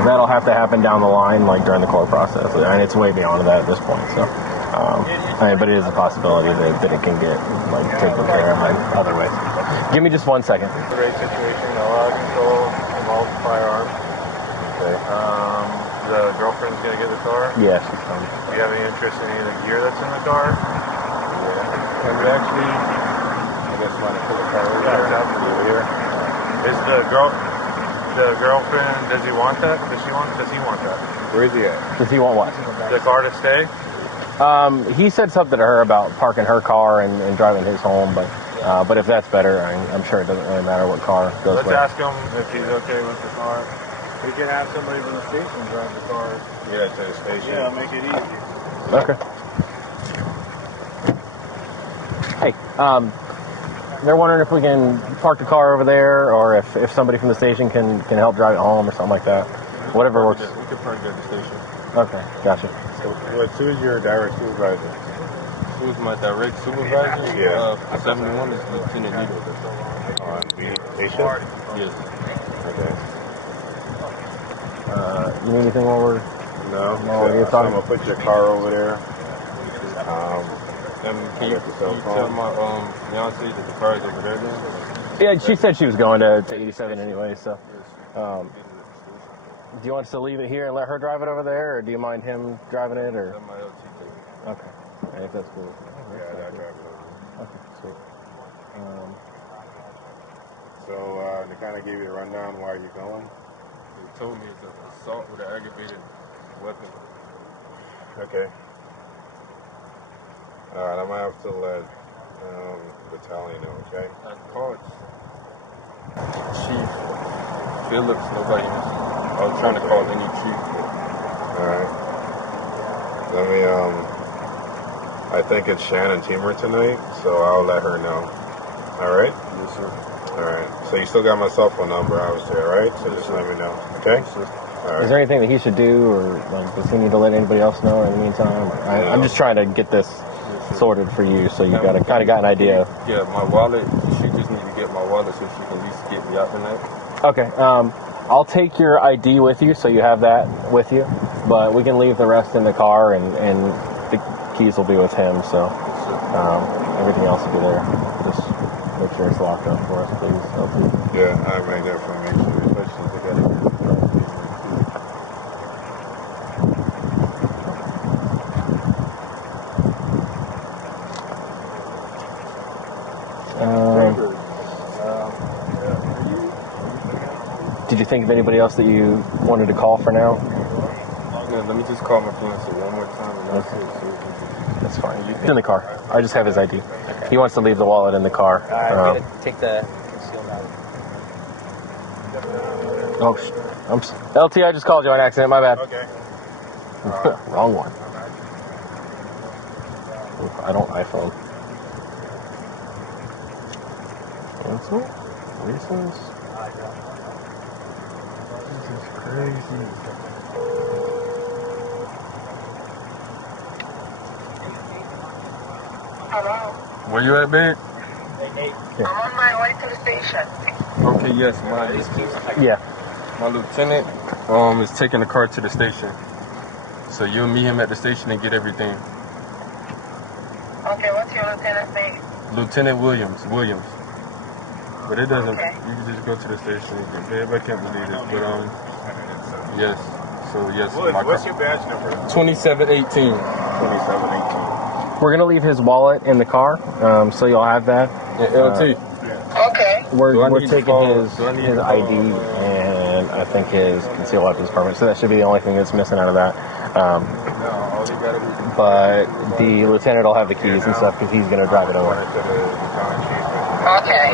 that'll have to happen down the line, like during the court process, and it's way beyond that at this point. So, But it is a possibility that it can get like taken care of in other ways. Give me just 1 second. Great situation. No control involved firearm. Okay. The girlfriend's gonna get the car. Yeah, she's coming. Do you have any interest in any of the gear that's in the car? Yeah. And we actually, I guess, want to put the car over here. Is the girlfriend? Does he want that? Does he want that? Where is he at? Does he want what? The car to stay? He said something to her about parking her car and driving his home, but if that's better, I'm sure it doesn't really matter what car goes Let's where. ask him if he's okay with the car. We can have somebody from the station drive the car. Yeah, to the station. Yeah, make it easy. Okay. Hey, they're wondering if we can park the car over there, or if somebody from the station can help drive it home or something like that. Whatever works. We can park at the station. Okay, gotcha. So, who's your direct supervisor? Who's my direct supervisor? Yeah. 71 is Lieutenant Needle. On the station? Yes. Okay. You need anything while we're... No. No, So I'm going to put your car over there. Can you tell my fiance that the car is over there then? Yeah, she said she was going to 87 anyway, so... do you want us to leave it here and let her drive it over there, or do you mind him driving it, or... Okay. All right, that's cool. Yeah, I drive it over. Okay, sweet. So, to kind of give you a rundown why you're going, they told me it's an assault with an aggravated weapon. Okay. Alright, I'm going to have to let the battalion know, okay? I called Chief Phillips, nobody answered. I was trying to call any chief. Alright. Let me, I think it's Shannon Teamer tonight, so I'll let her know. Alright? Yes, sir. Alright. So you still got my cell phone number, obviously, alright? So just let me know, okay? Yes, sir. All right. Is there anything that he should do, or like, does he need to let anybody else know in the meantime? I'm just trying to get this sorted for you, so you got an idea. Yeah, my wallet. She just need to get my wallet so she can at least get me out tonight. Okay. I'll take your ID with you, so you have that with you. But we can leave the rest in the car, and the keys will be with him. So everything else will be there. Just make sure it's locked up for us, please. Yeah, I might definitely make sure, especially together. Did you think of anybody else that you wanted to call for now? Yeah, let me just call my fiance one more time. And that's fine. He's in the car. I just have his ID. Okay. He wants to leave the wallet in the car. I'm going to take the concealment out. LT, I just called you on accident. My bad. Okay. Wrong one. I don't iPhone. Cancel? Reasons? This is crazy. Hello? Where you at, babe? I'm on my way to the station. Okay, yes, my lieutenant is taking the car to the station. So you'll meet him at the station and get everything. Okay, what's your lieutenant's name? Lieutenant Williams. But it doesn't, you can just go to the station. Babe, I can't believe this, but yes. So yes. What's your badge number? 2718. 2718. We're gonna leave his wallet in the car, so you'll have that. Yeah, LT. Okay. We're taking his ID and I think his concealed weapons permit. So that should be the only thing that's missing out of that. But the lieutenant will have the keys and stuff because he's gonna drive it over. Okay.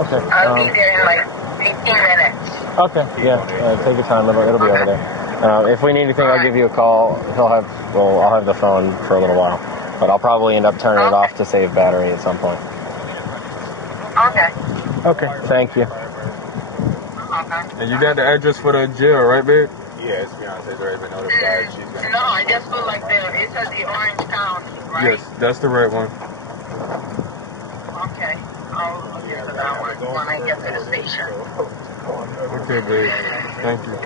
Okay. I'll be there in like 15 minutes. Okay. Yeah. Take your time. It'll be over there. If we need anything, I'll give you a call. I'll have the phone for a little while, but I'll probably end up turning it off to save battery at some point. Okay. Okay. Thank you. Okay. And you got the address for the jail, right, babe? Yeah, his fiance's already been notified. No, I just put like it says the Orange County, right? Yes, that's the right one. Okay. I'll look into that one when I get to the station. Okay, babe. Thank you.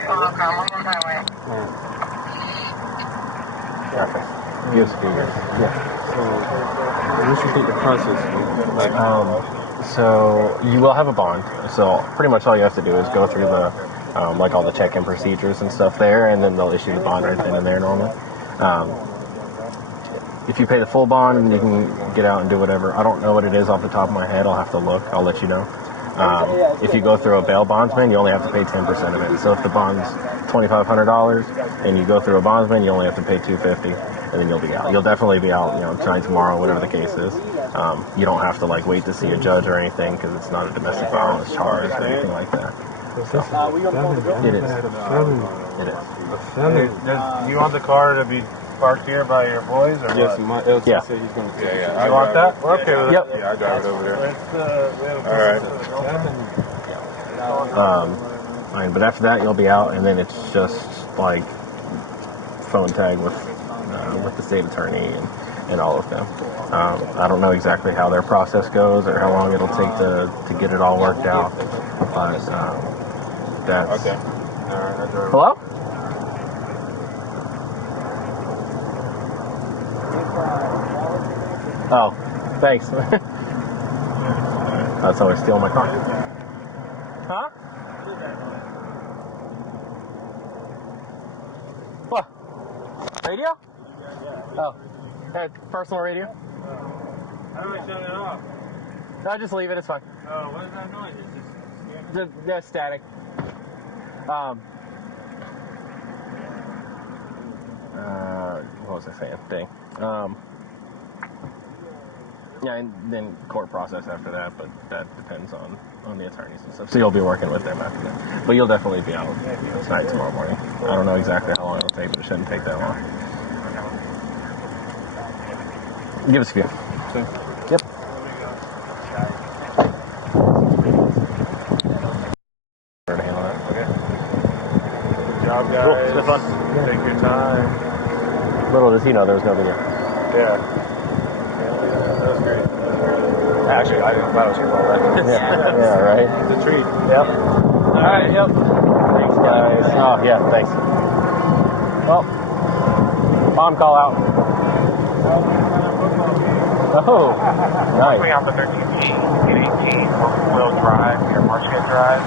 You're welcome. I'm on my way. Perfect. Give us a few years. Yeah. So, what do you think the process is? Like, So you will have a bond. So pretty much all you have to do is go through the like all the check-in procedures and stuff there, and then they'll issue the bond right then and there normally. If you pay the full bond, you can get out and do whatever. I don't know what it is off the top of my head. I'll have to look. I'll let you know. If you go through a bail bondsman, you only have to pay 10% of it. So if the bond's $2,500 and you go through a bondsman, you only have to pay $250, and then you'll be out. You'll definitely be out, tonight, tomorrow, whatever the case is. You don't have to wait to see a judge or anything because it's not a domestic violence charge or anything like that. So, it is. It is. You want the car to be parked here by your boys, or yes, what? my LT Yeah. said he's going to Yeah. You want that? We're okay with it. Yep. Yeah, I drive it over there. But after that, you'll be out, and then it's just like phone tag with the state attorney and all of them. I don't know exactly how their process goes or how long it'll take to get it all worked out, but that's Okay. Hello? Oh, thanks. That's how I steal my car. Huh? What? Radio? Oh, personal radio? How do I shut it off? No, just leave it. It's fine. Oh, what is that noise? It's Just static. What was I saying? Dang. Yeah, and then court process after that, but that depends on the attorneys and stuff. So you'll be working with them after that. But you'll definitely be out tonight, tomorrow morning. I don't know exactly how long it'll take, but it shouldn't take that long. Give us a few. Okay. Yep. Good job, guys. Cool. It's been fun. Take your time. Little does he know there was no video. Yeah. That was great. Actually, I didn't thought it was going to roll Yeah, right? It's a treat. Yep. All right, yep. Thanks, guys. Oh, yeah, thanks. Well, bomb call out. Oh, nice. Coming out the 13G, 818, four-wheel drive, near Marshgate Drive.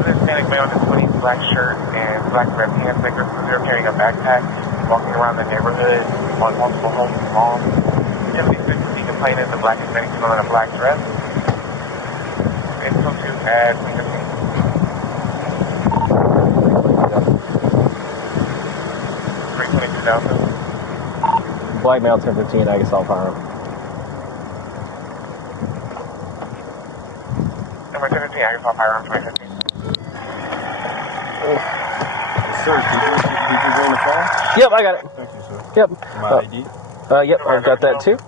This is Hispanic male in a 20s black shirt and black red pants, maker cruiser, carrying a backpack, walking around the neighborhood on multiple homes and malls. Generally, frequently complaining the black Hispanic female in a black dress. Info to add fingerprint. Black male 1015, I guess I'll firearm. Number 1015, I guess I'll firearm 2015. Sir, did you bring the phone? Yep, I got it. Thank you, sir. Yep. My ID? Yep, I've got that too.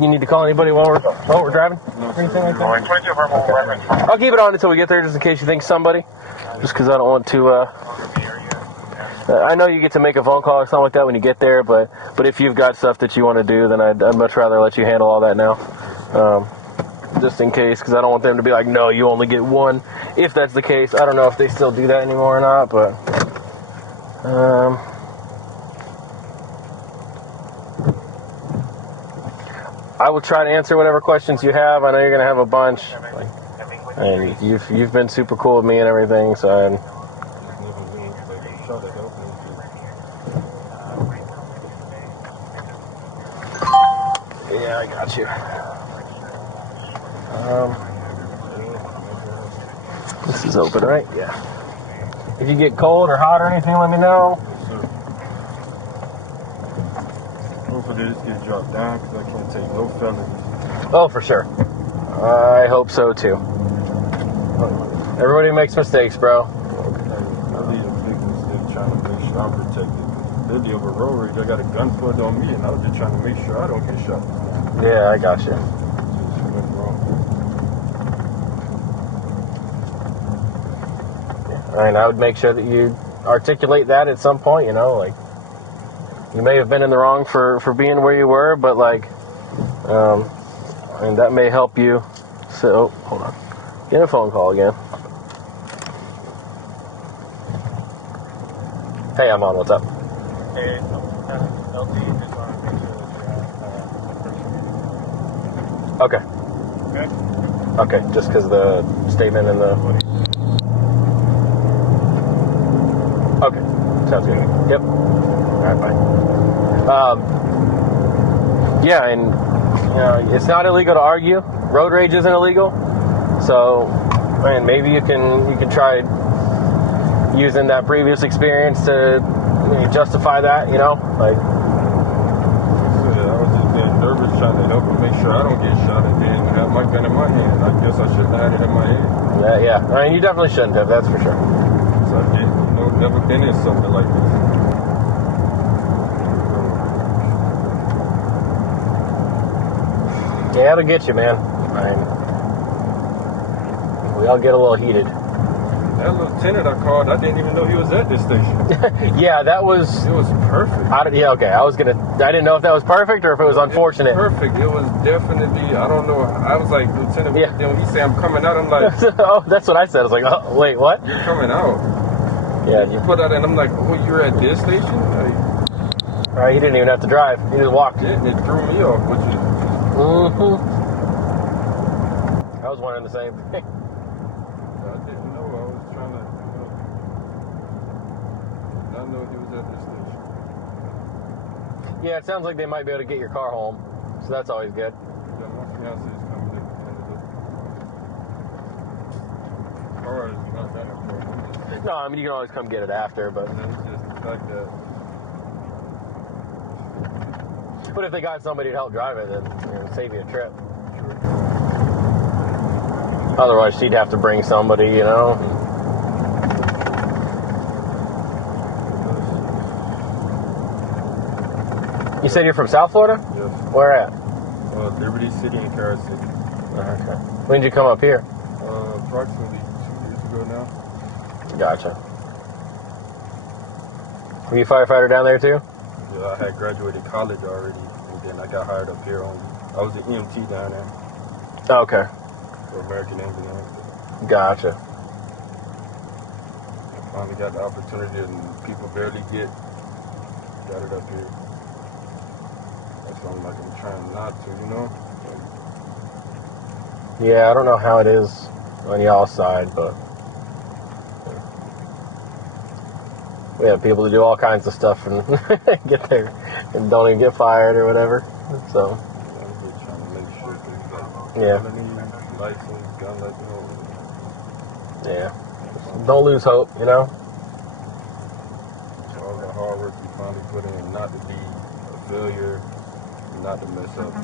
You need to call anybody while we're driving? No, or anything like that? 22 verbal reference. I'll keep it on until we get there, just in case you think somebody. Just because I don't want to. I know you get to make a phone call or something like that when you get there, but if you've got stuff that you want to do, then I'd much rather let you handle all that now. Just in case, because I don't want them to be like, no, you only get one. If that's the case, I don't know if they still do that anymore or not, but I will try to answer whatever questions you have. I know you're gonna have a bunch, and you've been super cool with me and everything, so. Yeah, I got you. This is open, right? Yeah. If you get cold or hot or anything, let me know. Hopefully this gets dropped down because I can't take no felonies. Oh, for sure. I hope so too. Everybody makes mistakes, bro. I need a big mistake trying to make sure I'm protected. They deal with road rage. I got a gun pulled on me, and I was just trying to make sure I don't get shot. Yeah, I got you. Just went wrong. I mean, I would make sure that you articulate that at some point, like, you may have been in the wrong for being where you were, but, and that may help you. So, hold on. Get a phone call again. Hey, I'm on. What's up? Hey, LT, just want to make sure that you're Okay. Okay. Okay, just because the statement and the... Okay, sounds good. Yep. All right, fine. Yeah, and it's not illegal to argue. Road rage isn't illegal. So, man, maybe you can try using that previous experience to justify that, like... I was just being nervous trying to help him make sure I don't get shot and then have my gun in my hand. I guess I shouldn't have had it in my hand. Yeah. I mean, you definitely shouldn't have, that's for sure. So I did, never been in something like this. Yeah, it'll get you, man. We all get a little heated. That lieutenant I called, I didn't even know he was at this station. Yeah, that was... It was perfect. I didn't know if that was perfect or if it was unfortunate. It was perfect. It was definitely, I don't know. I was like, Lieutenant, when he said I'm coming out, I'm like... Oh, that's what I said. I was like, oh, wait, what? You're coming out. Yeah. You put out and I'm like, oh, you're at this station? Alright, he didn't even have to drive. He just walked. It threw me off, which is... Mm-hmm. I was wondering the same thing. I didn't know. I was trying to... I know he was at this station. Yeah, it sounds like they might be able to get your car home. So that's always good. Yeah, my fiance is coming in. The car is not that important. No, I mean, you can always come get it after, but... And it's just the fact that... But if they got somebody to help drive it, then it'll save you a trip. Sure. Otherwise, she'd have to bring somebody, You said you're from South Florida? Yes. Where at? Liberty City and Carrot City. Okay. When did you come up here? Approximately 2 years ago now. Gotcha. Were you a firefighter down there too? Yeah, I had graduated college already, and then I got hired up here I was an EMT down there. Okay. For American Ambulance. Gotcha. I finally got the opportunity, and people barely got it up here. That's why I'm trying not to, Yeah, I don't know how it is on y'all's side, but we have people to do all kinds of stuff and get there and don't even get fired or whatever. So, I'm just trying to make sure things yeah. License, gun license. Yeah. Don't lose hope, All the hard work you finally put in, not to be a failure, not to mess up. I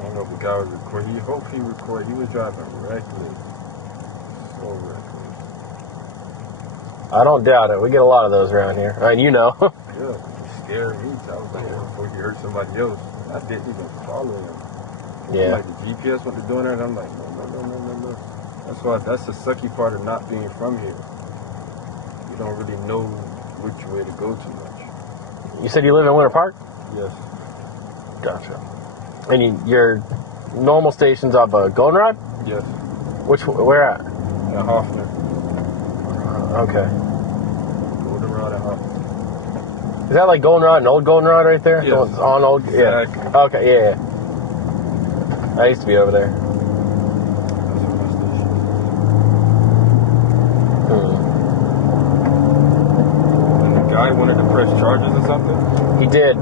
don't know if the guy was recording. He hoped he recorded. He was driving reckless. So reckless. I don't doubt it. We get a lot of those around here. Yeah, it scared me. I was like, before he hurt somebody else, I didn't even follow him. Yeah. Like the GPS, what they're doing there, and I'm like, no. That's the sucky part of not being from here. You don't really know which way to go too much. You said you live in Winter Park? Yes. Gotcha. And your normal station's off Goldenrod? Yes. Where at? At Hoffman. Okay. Goldenrod and Hoffman. Is that like Goldenrod and Old Goldenrod right there? Yes. It's on Old? Yeah. Exactly. Okay, yeah. I used to be over there. That's where my station is. And the guy wanted to press charges or something? He did.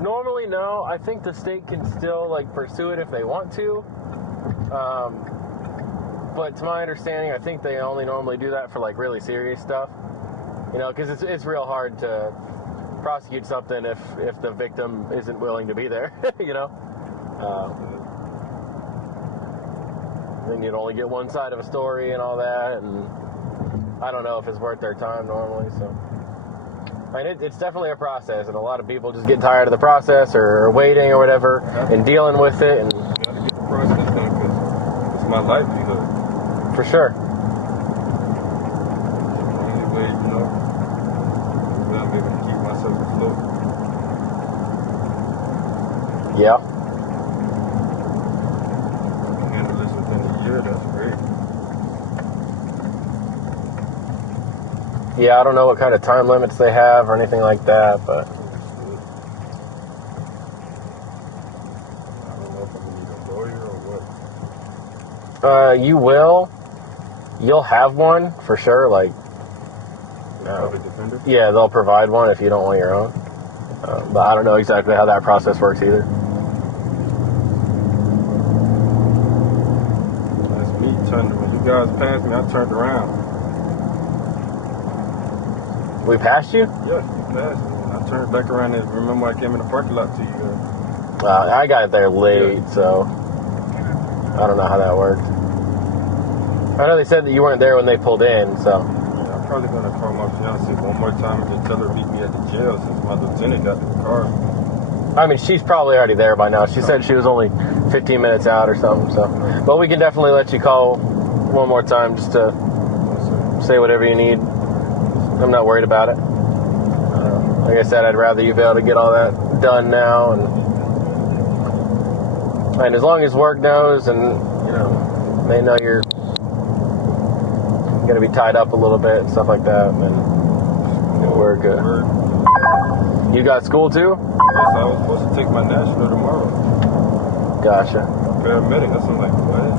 Normally, no. I think the state can still pursue it if they want to. But to my understanding, I think they only normally do that for really serious stuff. Because it's real hard to prosecute something if the victim isn't willing to be there. Then you'd only get one side of a story and all that, and I don't know if it's worth their time normally. So And it's definitely a process, and a lot of people just get tired of the process or waiting or whatever and dealing with it. And gotta get the process done because it's my livelihood. For sure. The only way, you know, I'm able to keep myself afloat. Yeah. Handle this within a year, that's great. Yeah, I don't know what kind of time limits they have or anything like that, but I don't know if I'm gonna need a lawyer or what. you will. You'll have one for sure. Like, Public defender? yeah, they'll provide one if you don't want your own. But I don't know exactly how that process works either. That's me turning. When you guys passed me, I turned around. We passed you? Yeah, you passed me. I turned back around and remember I came in the parking lot to you guys. I got there late, so I don't know how that worked. I know they said that you weren't there when they pulled in, so. Yeah, I'm probably gonna call my fiance one more time and just tell her to meet me at the jail since my lieutenant got in the car. I mean, she's probably already there by now. She said she was only 15 minutes out or something, so. But we can definitely let you call one more time just to say whatever you need. I'm not worried about it. Like I said, I'd rather you be able to get all that done now, and as long as work knows, and you know, they know you're gonna be tied up a little bit and stuff like that, then we're good. You got school too? Yes, I was supposed to take my Nashville tomorrow. Gotcha. Paramedic. That's what I'm like, what?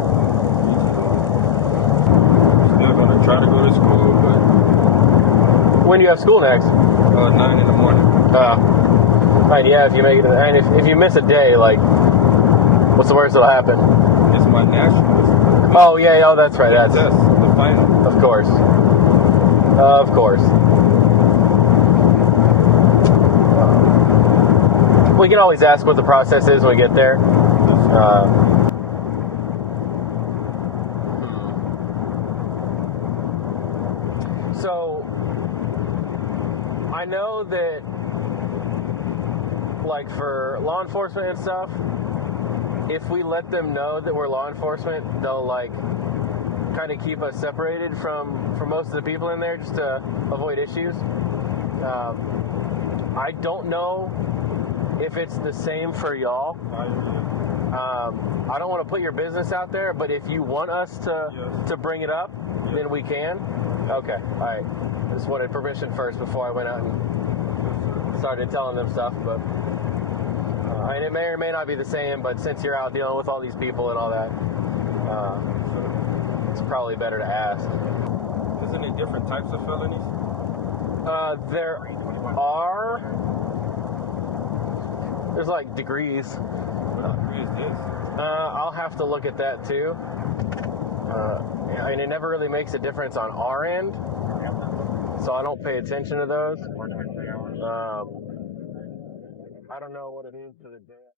Still gonna try to go to school, but. When do you have school next? 9 in the morning. Right, yeah, if you make it, and if you miss a day, like, what's the worst that'll happen? It's my nationals. Oh, yeah, oh, that's right, that's... Test, the final. Of course. Of course. We can always ask what the process is when we get there. So, I know that, like, for law enforcement and stuff, if we let them know that we're law enforcement, they'll, like, kind of keep us separated from most of the people in there just to avoid issues. I don't know if it's the same for y'all. I don't want to put your business out there, but if you want us to bring it up, then we can. Okay, all right. I just wanted permission first before I went out and started telling them stuff, but and it may or may not be the same, but since you're out dealing with all these people and all that, it's probably better to ask. Isn't there different types of felonies? There are. There's like degrees. What degree is this? I'll have to look at that too. I mean, it never really makes a difference on our end, so I don't pay attention to those. I don't know what it is to the day.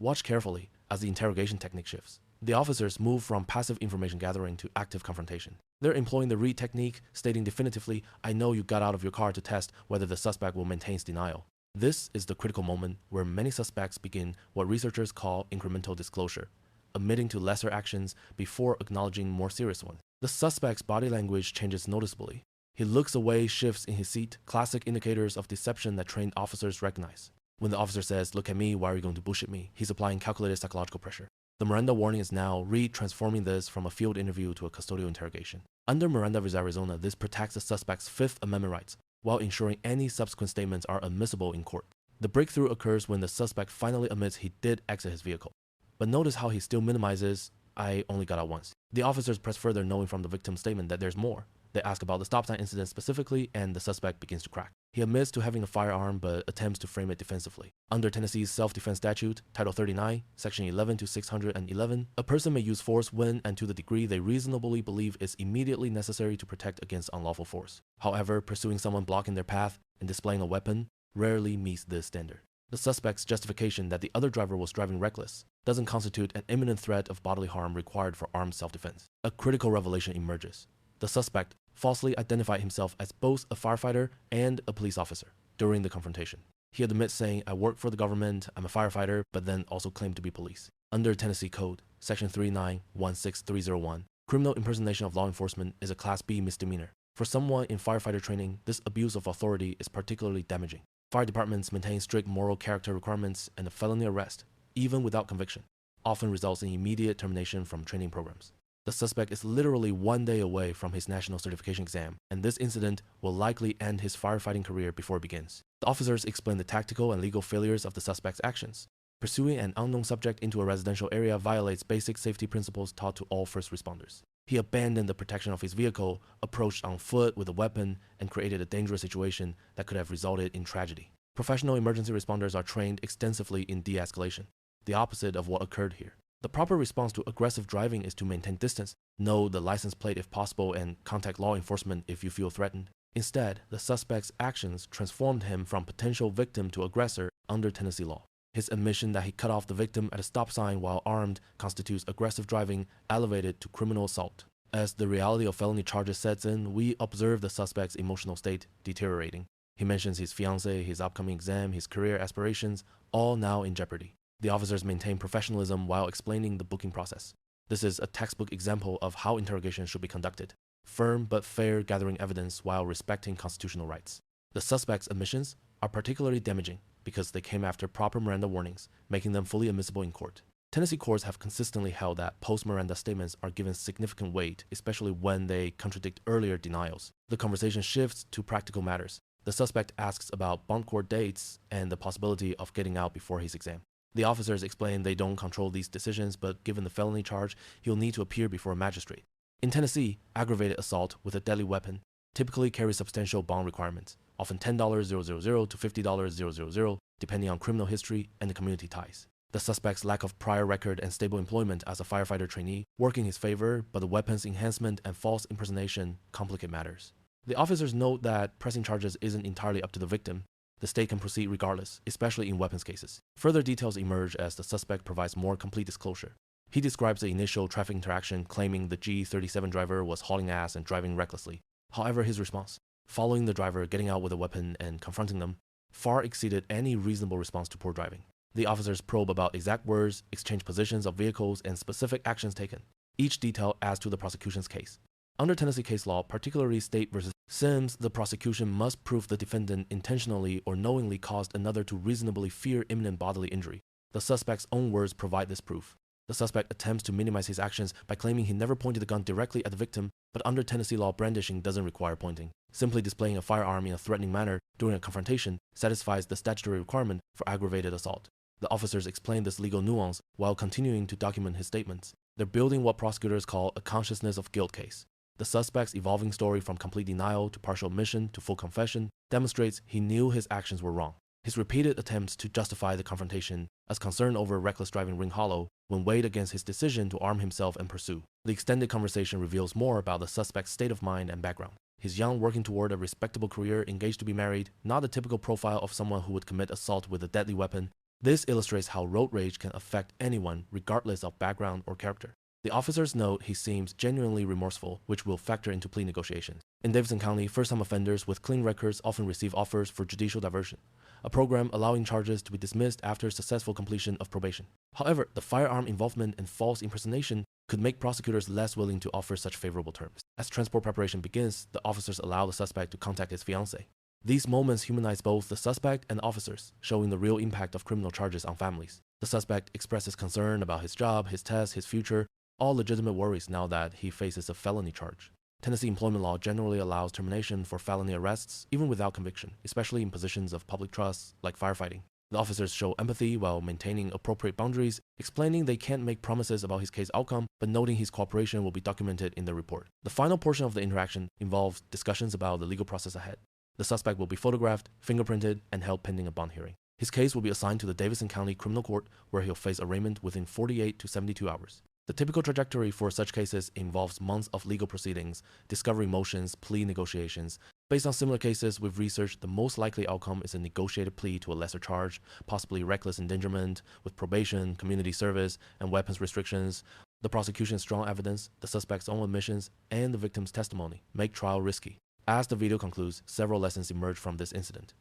Watch carefully as the interrogation technique shifts. The officers move from passive information gathering to active confrontation. They're employing the read technique, stating definitively, "I know you got out of your car to test whether the suspect will maintain denial." This is the critical moment where many suspects begin what researchers call incremental disclosure, admitting to lesser actions before acknowledging more serious ones. The suspect's body language changes noticeably. He looks away, shifts in his seat, classic indicators of deception that trained officers recognize. When the officer says, "Look at me, why are you going to bullshit me?" he's applying calculated psychological pressure. The Miranda warning is now transforming this from a field interview to a custodial interrogation. Under Miranda v. Arizona, this protects the suspect's Fifth Amendment rights, while ensuring any subsequent statements are admissible in court. The breakthrough occurs when the suspect finally admits he did exit his vehicle. But notice how he still minimizes, "I only got out once." The officers press further, knowing from the victim's statement that there's more. They ask about the stop sign incident specifically, and the suspect begins to crack. He admits to having a firearm, but attempts to frame it defensively. Under Tennessee's self-defense statute, Title 39, Section 11 to 611, a person may use force when and to the degree they reasonably believe is immediately necessary to protect against unlawful force. However, pursuing someone blocking their path and displaying a weapon rarely meets this standard. The suspect's justification that the other driver was driving reckless doesn't constitute an imminent threat of bodily harm required for armed self-defense. A critical revelation emerges. The suspect falsely identified himself as both a firefighter and a police officer during the confrontation. He admits saying, "I work for the government, I'm a firefighter," but then also claimed to be police. Under Tennessee Code, Section 3916301, criminal impersonation of law enforcement is a Class B misdemeanor. For someone in firefighter training, this abuse of authority is particularly damaging. Fire departments maintain strict moral character requirements, and a felony arrest, even without conviction, often results in immediate termination from training programs. The suspect is literally 1 day away from his national certification exam, and this incident will likely end his firefighting career before it begins. The officers explain the tactical and legal failures of the suspect's actions. Pursuing an unknown subject into a residential area violates basic safety principles taught to all first responders. He abandoned the protection of his vehicle, approached on foot with a weapon, and created a dangerous situation that could have resulted in tragedy. Professional emergency responders are trained extensively in de-escalation, the opposite of what occurred here. The proper response to aggressive driving is to maintain distance, know the license plate if possible, and contact law enforcement if you feel threatened. Instead, the suspect's actions transformed him from potential victim to aggressor under Tennessee law. His admission that he cut off the victim at a stop sign while armed constitutes aggressive driving, elevated to criminal assault. As the reality of felony charges sets in, we observe the suspect's emotional state deteriorating. He mentions his fiancée, his upcoming exam, his career aspirations, all now in jeopardy. The officers maintain professionalism while explaining the booking process. This is a textbook example of how interrogation should be conducted. Firm but fair, gathering evidence while respecting constitutional rights. The suspect's admissions are particularly damaging because they came after proper Miranda warnings, making them fully admissible in court. Tennessee courts have consistently held that post-Miranda statements are given significant weight, especially when they contradict earlier denials. The conversation shifts to practical matters. The suspect asks about bond court dates and the possibility of getting out before his exam. The officers explain they don't control these decisions, but given the felony charge, he'll need to appear before a magistrate. In Tennessee, aggravated assault with a deadly weapon typically carries substantial bond requirements, often $10,000 to $50,000, depending on criminal history and the community ties. The suspect's lack of prior record and stable employment as a firefighter trainee work in his favor, but the weapon's enhancement and false impersonation complicate matters. The officers note that pressing charges isn't entirely up to the victim. The state can proceed regardless, especially in weapons cases. Further details emerge as the suspect provides more complete disclosure. He describes the initial traffic interaction, claiming the G37 driver was hauling ass and driving recklessly. However, his response, following the driver, getting out with a weapon, and confronting them, far exceeded any reasonable response to poor driving. The officers probe about exact words, exchange positions of vehicles, and specific actions taken. Each detail adds to the prosecution's case. Under Tennessee case law, particularly State v. Sims, the prosecution must prove the defendant intentionally or knowingly caused another to reasonably fear imminent bodily injury. The suspect's own words provide this proof. The suspect attempts to minimize his actions by claiming he never pointed the gun directly at the victim, but under Tennessee law, brandishing doesn't require pointing. Simply displaying a firearm in a threatening manner during a confrontation satisfies the statutory requirement for aggravated assault. The officers explain this legal nuance while continuing to document his statements. They're building what prosecutors call a consciousness of guilt case. The suspect's evolving story from complete denial to partial admission to full confession demonstrates he knew his actions were wrong. His repeated attempts to justify the confrontation as concern over reckless driving ring hollow when weighed against his decision to arm himself and pursue. The extended conversation reveals more about the suspect's state of mind and background. He's young, working toward a respectable career, engaged to be married, not the typical profile of someone who would commit assault with a deadly weapon. This illustrates how road rage can affect anyone regardless of background or character. The officers note he seems genuinely remorseful, which will factor into plea negotiations. In Davidson County, first-time offenders with clean records often receive offers for judicial diversion, a program allowing charges to be dismissed after successful completion of probation. However, the firearm involvement and false impersonation could make prosecutors less willing to offer such favorable terms. As transport preparation begins, the officers allow the suspect to contact his fiancée. These moments humanize both the suspect and officers, showing the real impact of criminal charges on families. The suspect expresses concern about his job, his test, his future, all legitimate worries now that he faces a felony charge. Tennessee employment law generally allows termination for felony arrests, even without conviction, especially in positions of public trust like firefighting. The officers show empathy while maintaining appropriate boundaries, explaining they can't make promises about his case outcome, but noting his cooperation will be documented in the report. The final portion of the interaction involves discussions about the legal process ahead. The suspect will be photographed, fingerprinted, and held pending a bond hearing. His case will be assigned to the Davidson County Criminal Court, where he'll face arraignment within 48 to 72 hours. The typical trajectory for such cases involves months of legal proceedings, discovery motions, plea negotiations. Based on similar cases, we've researched the most likely outcome is a negotiated plea to a lesser charge, possibly reckless endangerment, with probation, community service, and weapons restrictions. The prosecution's strong evidence, the suspect's own admissions, and the victim's testimony make trial risky. As the video concludes, several lessons emerge from this incident.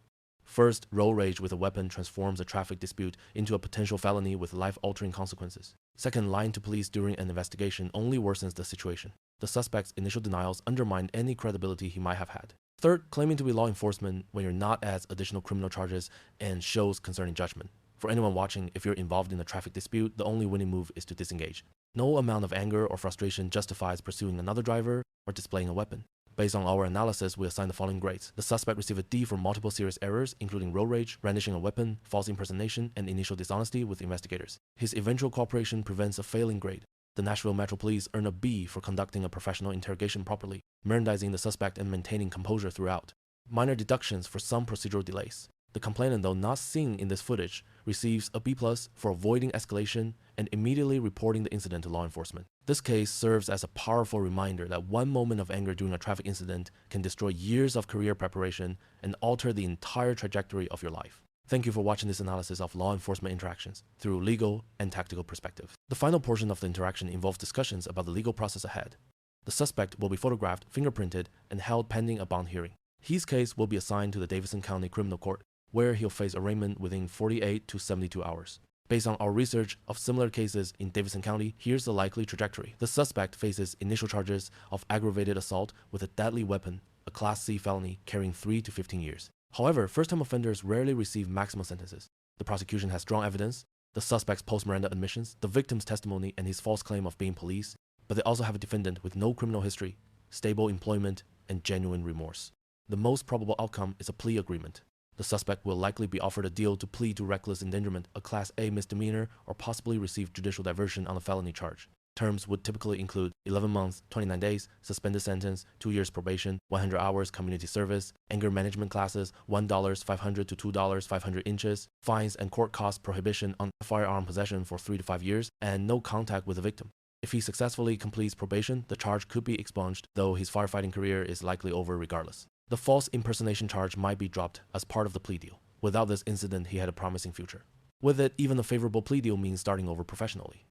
First, road rage with a weapon transforms a traffic dispute into a potential felony with life-altering consequences. Second, lying to police during an investigation only worsens the situation. The suspect's initial denials undermine any credibility he might have had. Third, claiming to be law enforcement when you're not adds additional criminal charges and shows concerning judgment. For anyone watching, if you're involved in a traffic dispute, the only winning move is to disengage. No amount of anger or frustration justifies pursuing another driver or displaying a weapon. Based on our analysis, we assign the following grades. The suspect received a D for multiple serious errors, including road rage, brandishing a weapon, false impersonation, and initial dishonesty with investigators. His eventual cooperation prevents a failing grade. The Nashville Metro Police earn a B for conducting a professional interrogation properly, Mirandizing the suspect and maintaining composure throughout. Minor deductions for some procedural delays. The complainant, though not seen in this footage, receives a B+ for avoiding escalation and immediately reporting the incident to law enforcement. This case serves as a powerful reminder that one moment of anger during a traffic incident can destroy years of career preparation and alter the entire trajectory of your life. Thank you for watching this analysis of law enforcement interactions through legal and tactical perspective. The final portion of the interaction involves discussions about the legal process ahead. The suspect will be photographed, fingerprinted, and held pending a bond hearing. His case will be assigned to the Davidson County Criminal Court, where he'll face arraignment within 48 to 72 hours. Based on our research of similar cases in Davidson County, here's the likely trajectory. The suspect faces initial charges of aggravated assault with a deadly weapon, a Class C felony carrying 3 to 15 years. However, first-time offenders rarely receive maximum sentences. The prosecution has strong evidence, the suspect's post-Miranda admissions, the victim's testimony, and his false claim of being police, but they also have a defendant with no criminal history, stable employment, and genuine remorse. The most probable outcome is a plea agreement. The suspect will likely be offered a deal to plead to reckless endangerment, a Class A misdemeanor, or possibly receive judicial diversion on a felony charge. Terms would typically include 11 months, 29 days, suspended sentence, 2 years probation, 100 hours community service, anger management classes, $1 500 to $2 500 inches, fines and court cost prohibition on firearm possession for 3 to 5 years, and no contact with the victim. If he successfully completes probation, the charge could be expunged, though his firefighting career is likely over regardless. The false impersonation charge might be dropped as part of the plea deal. Without this incident, he had a promising future. With it, even a favorable plea deal means starting over professionally.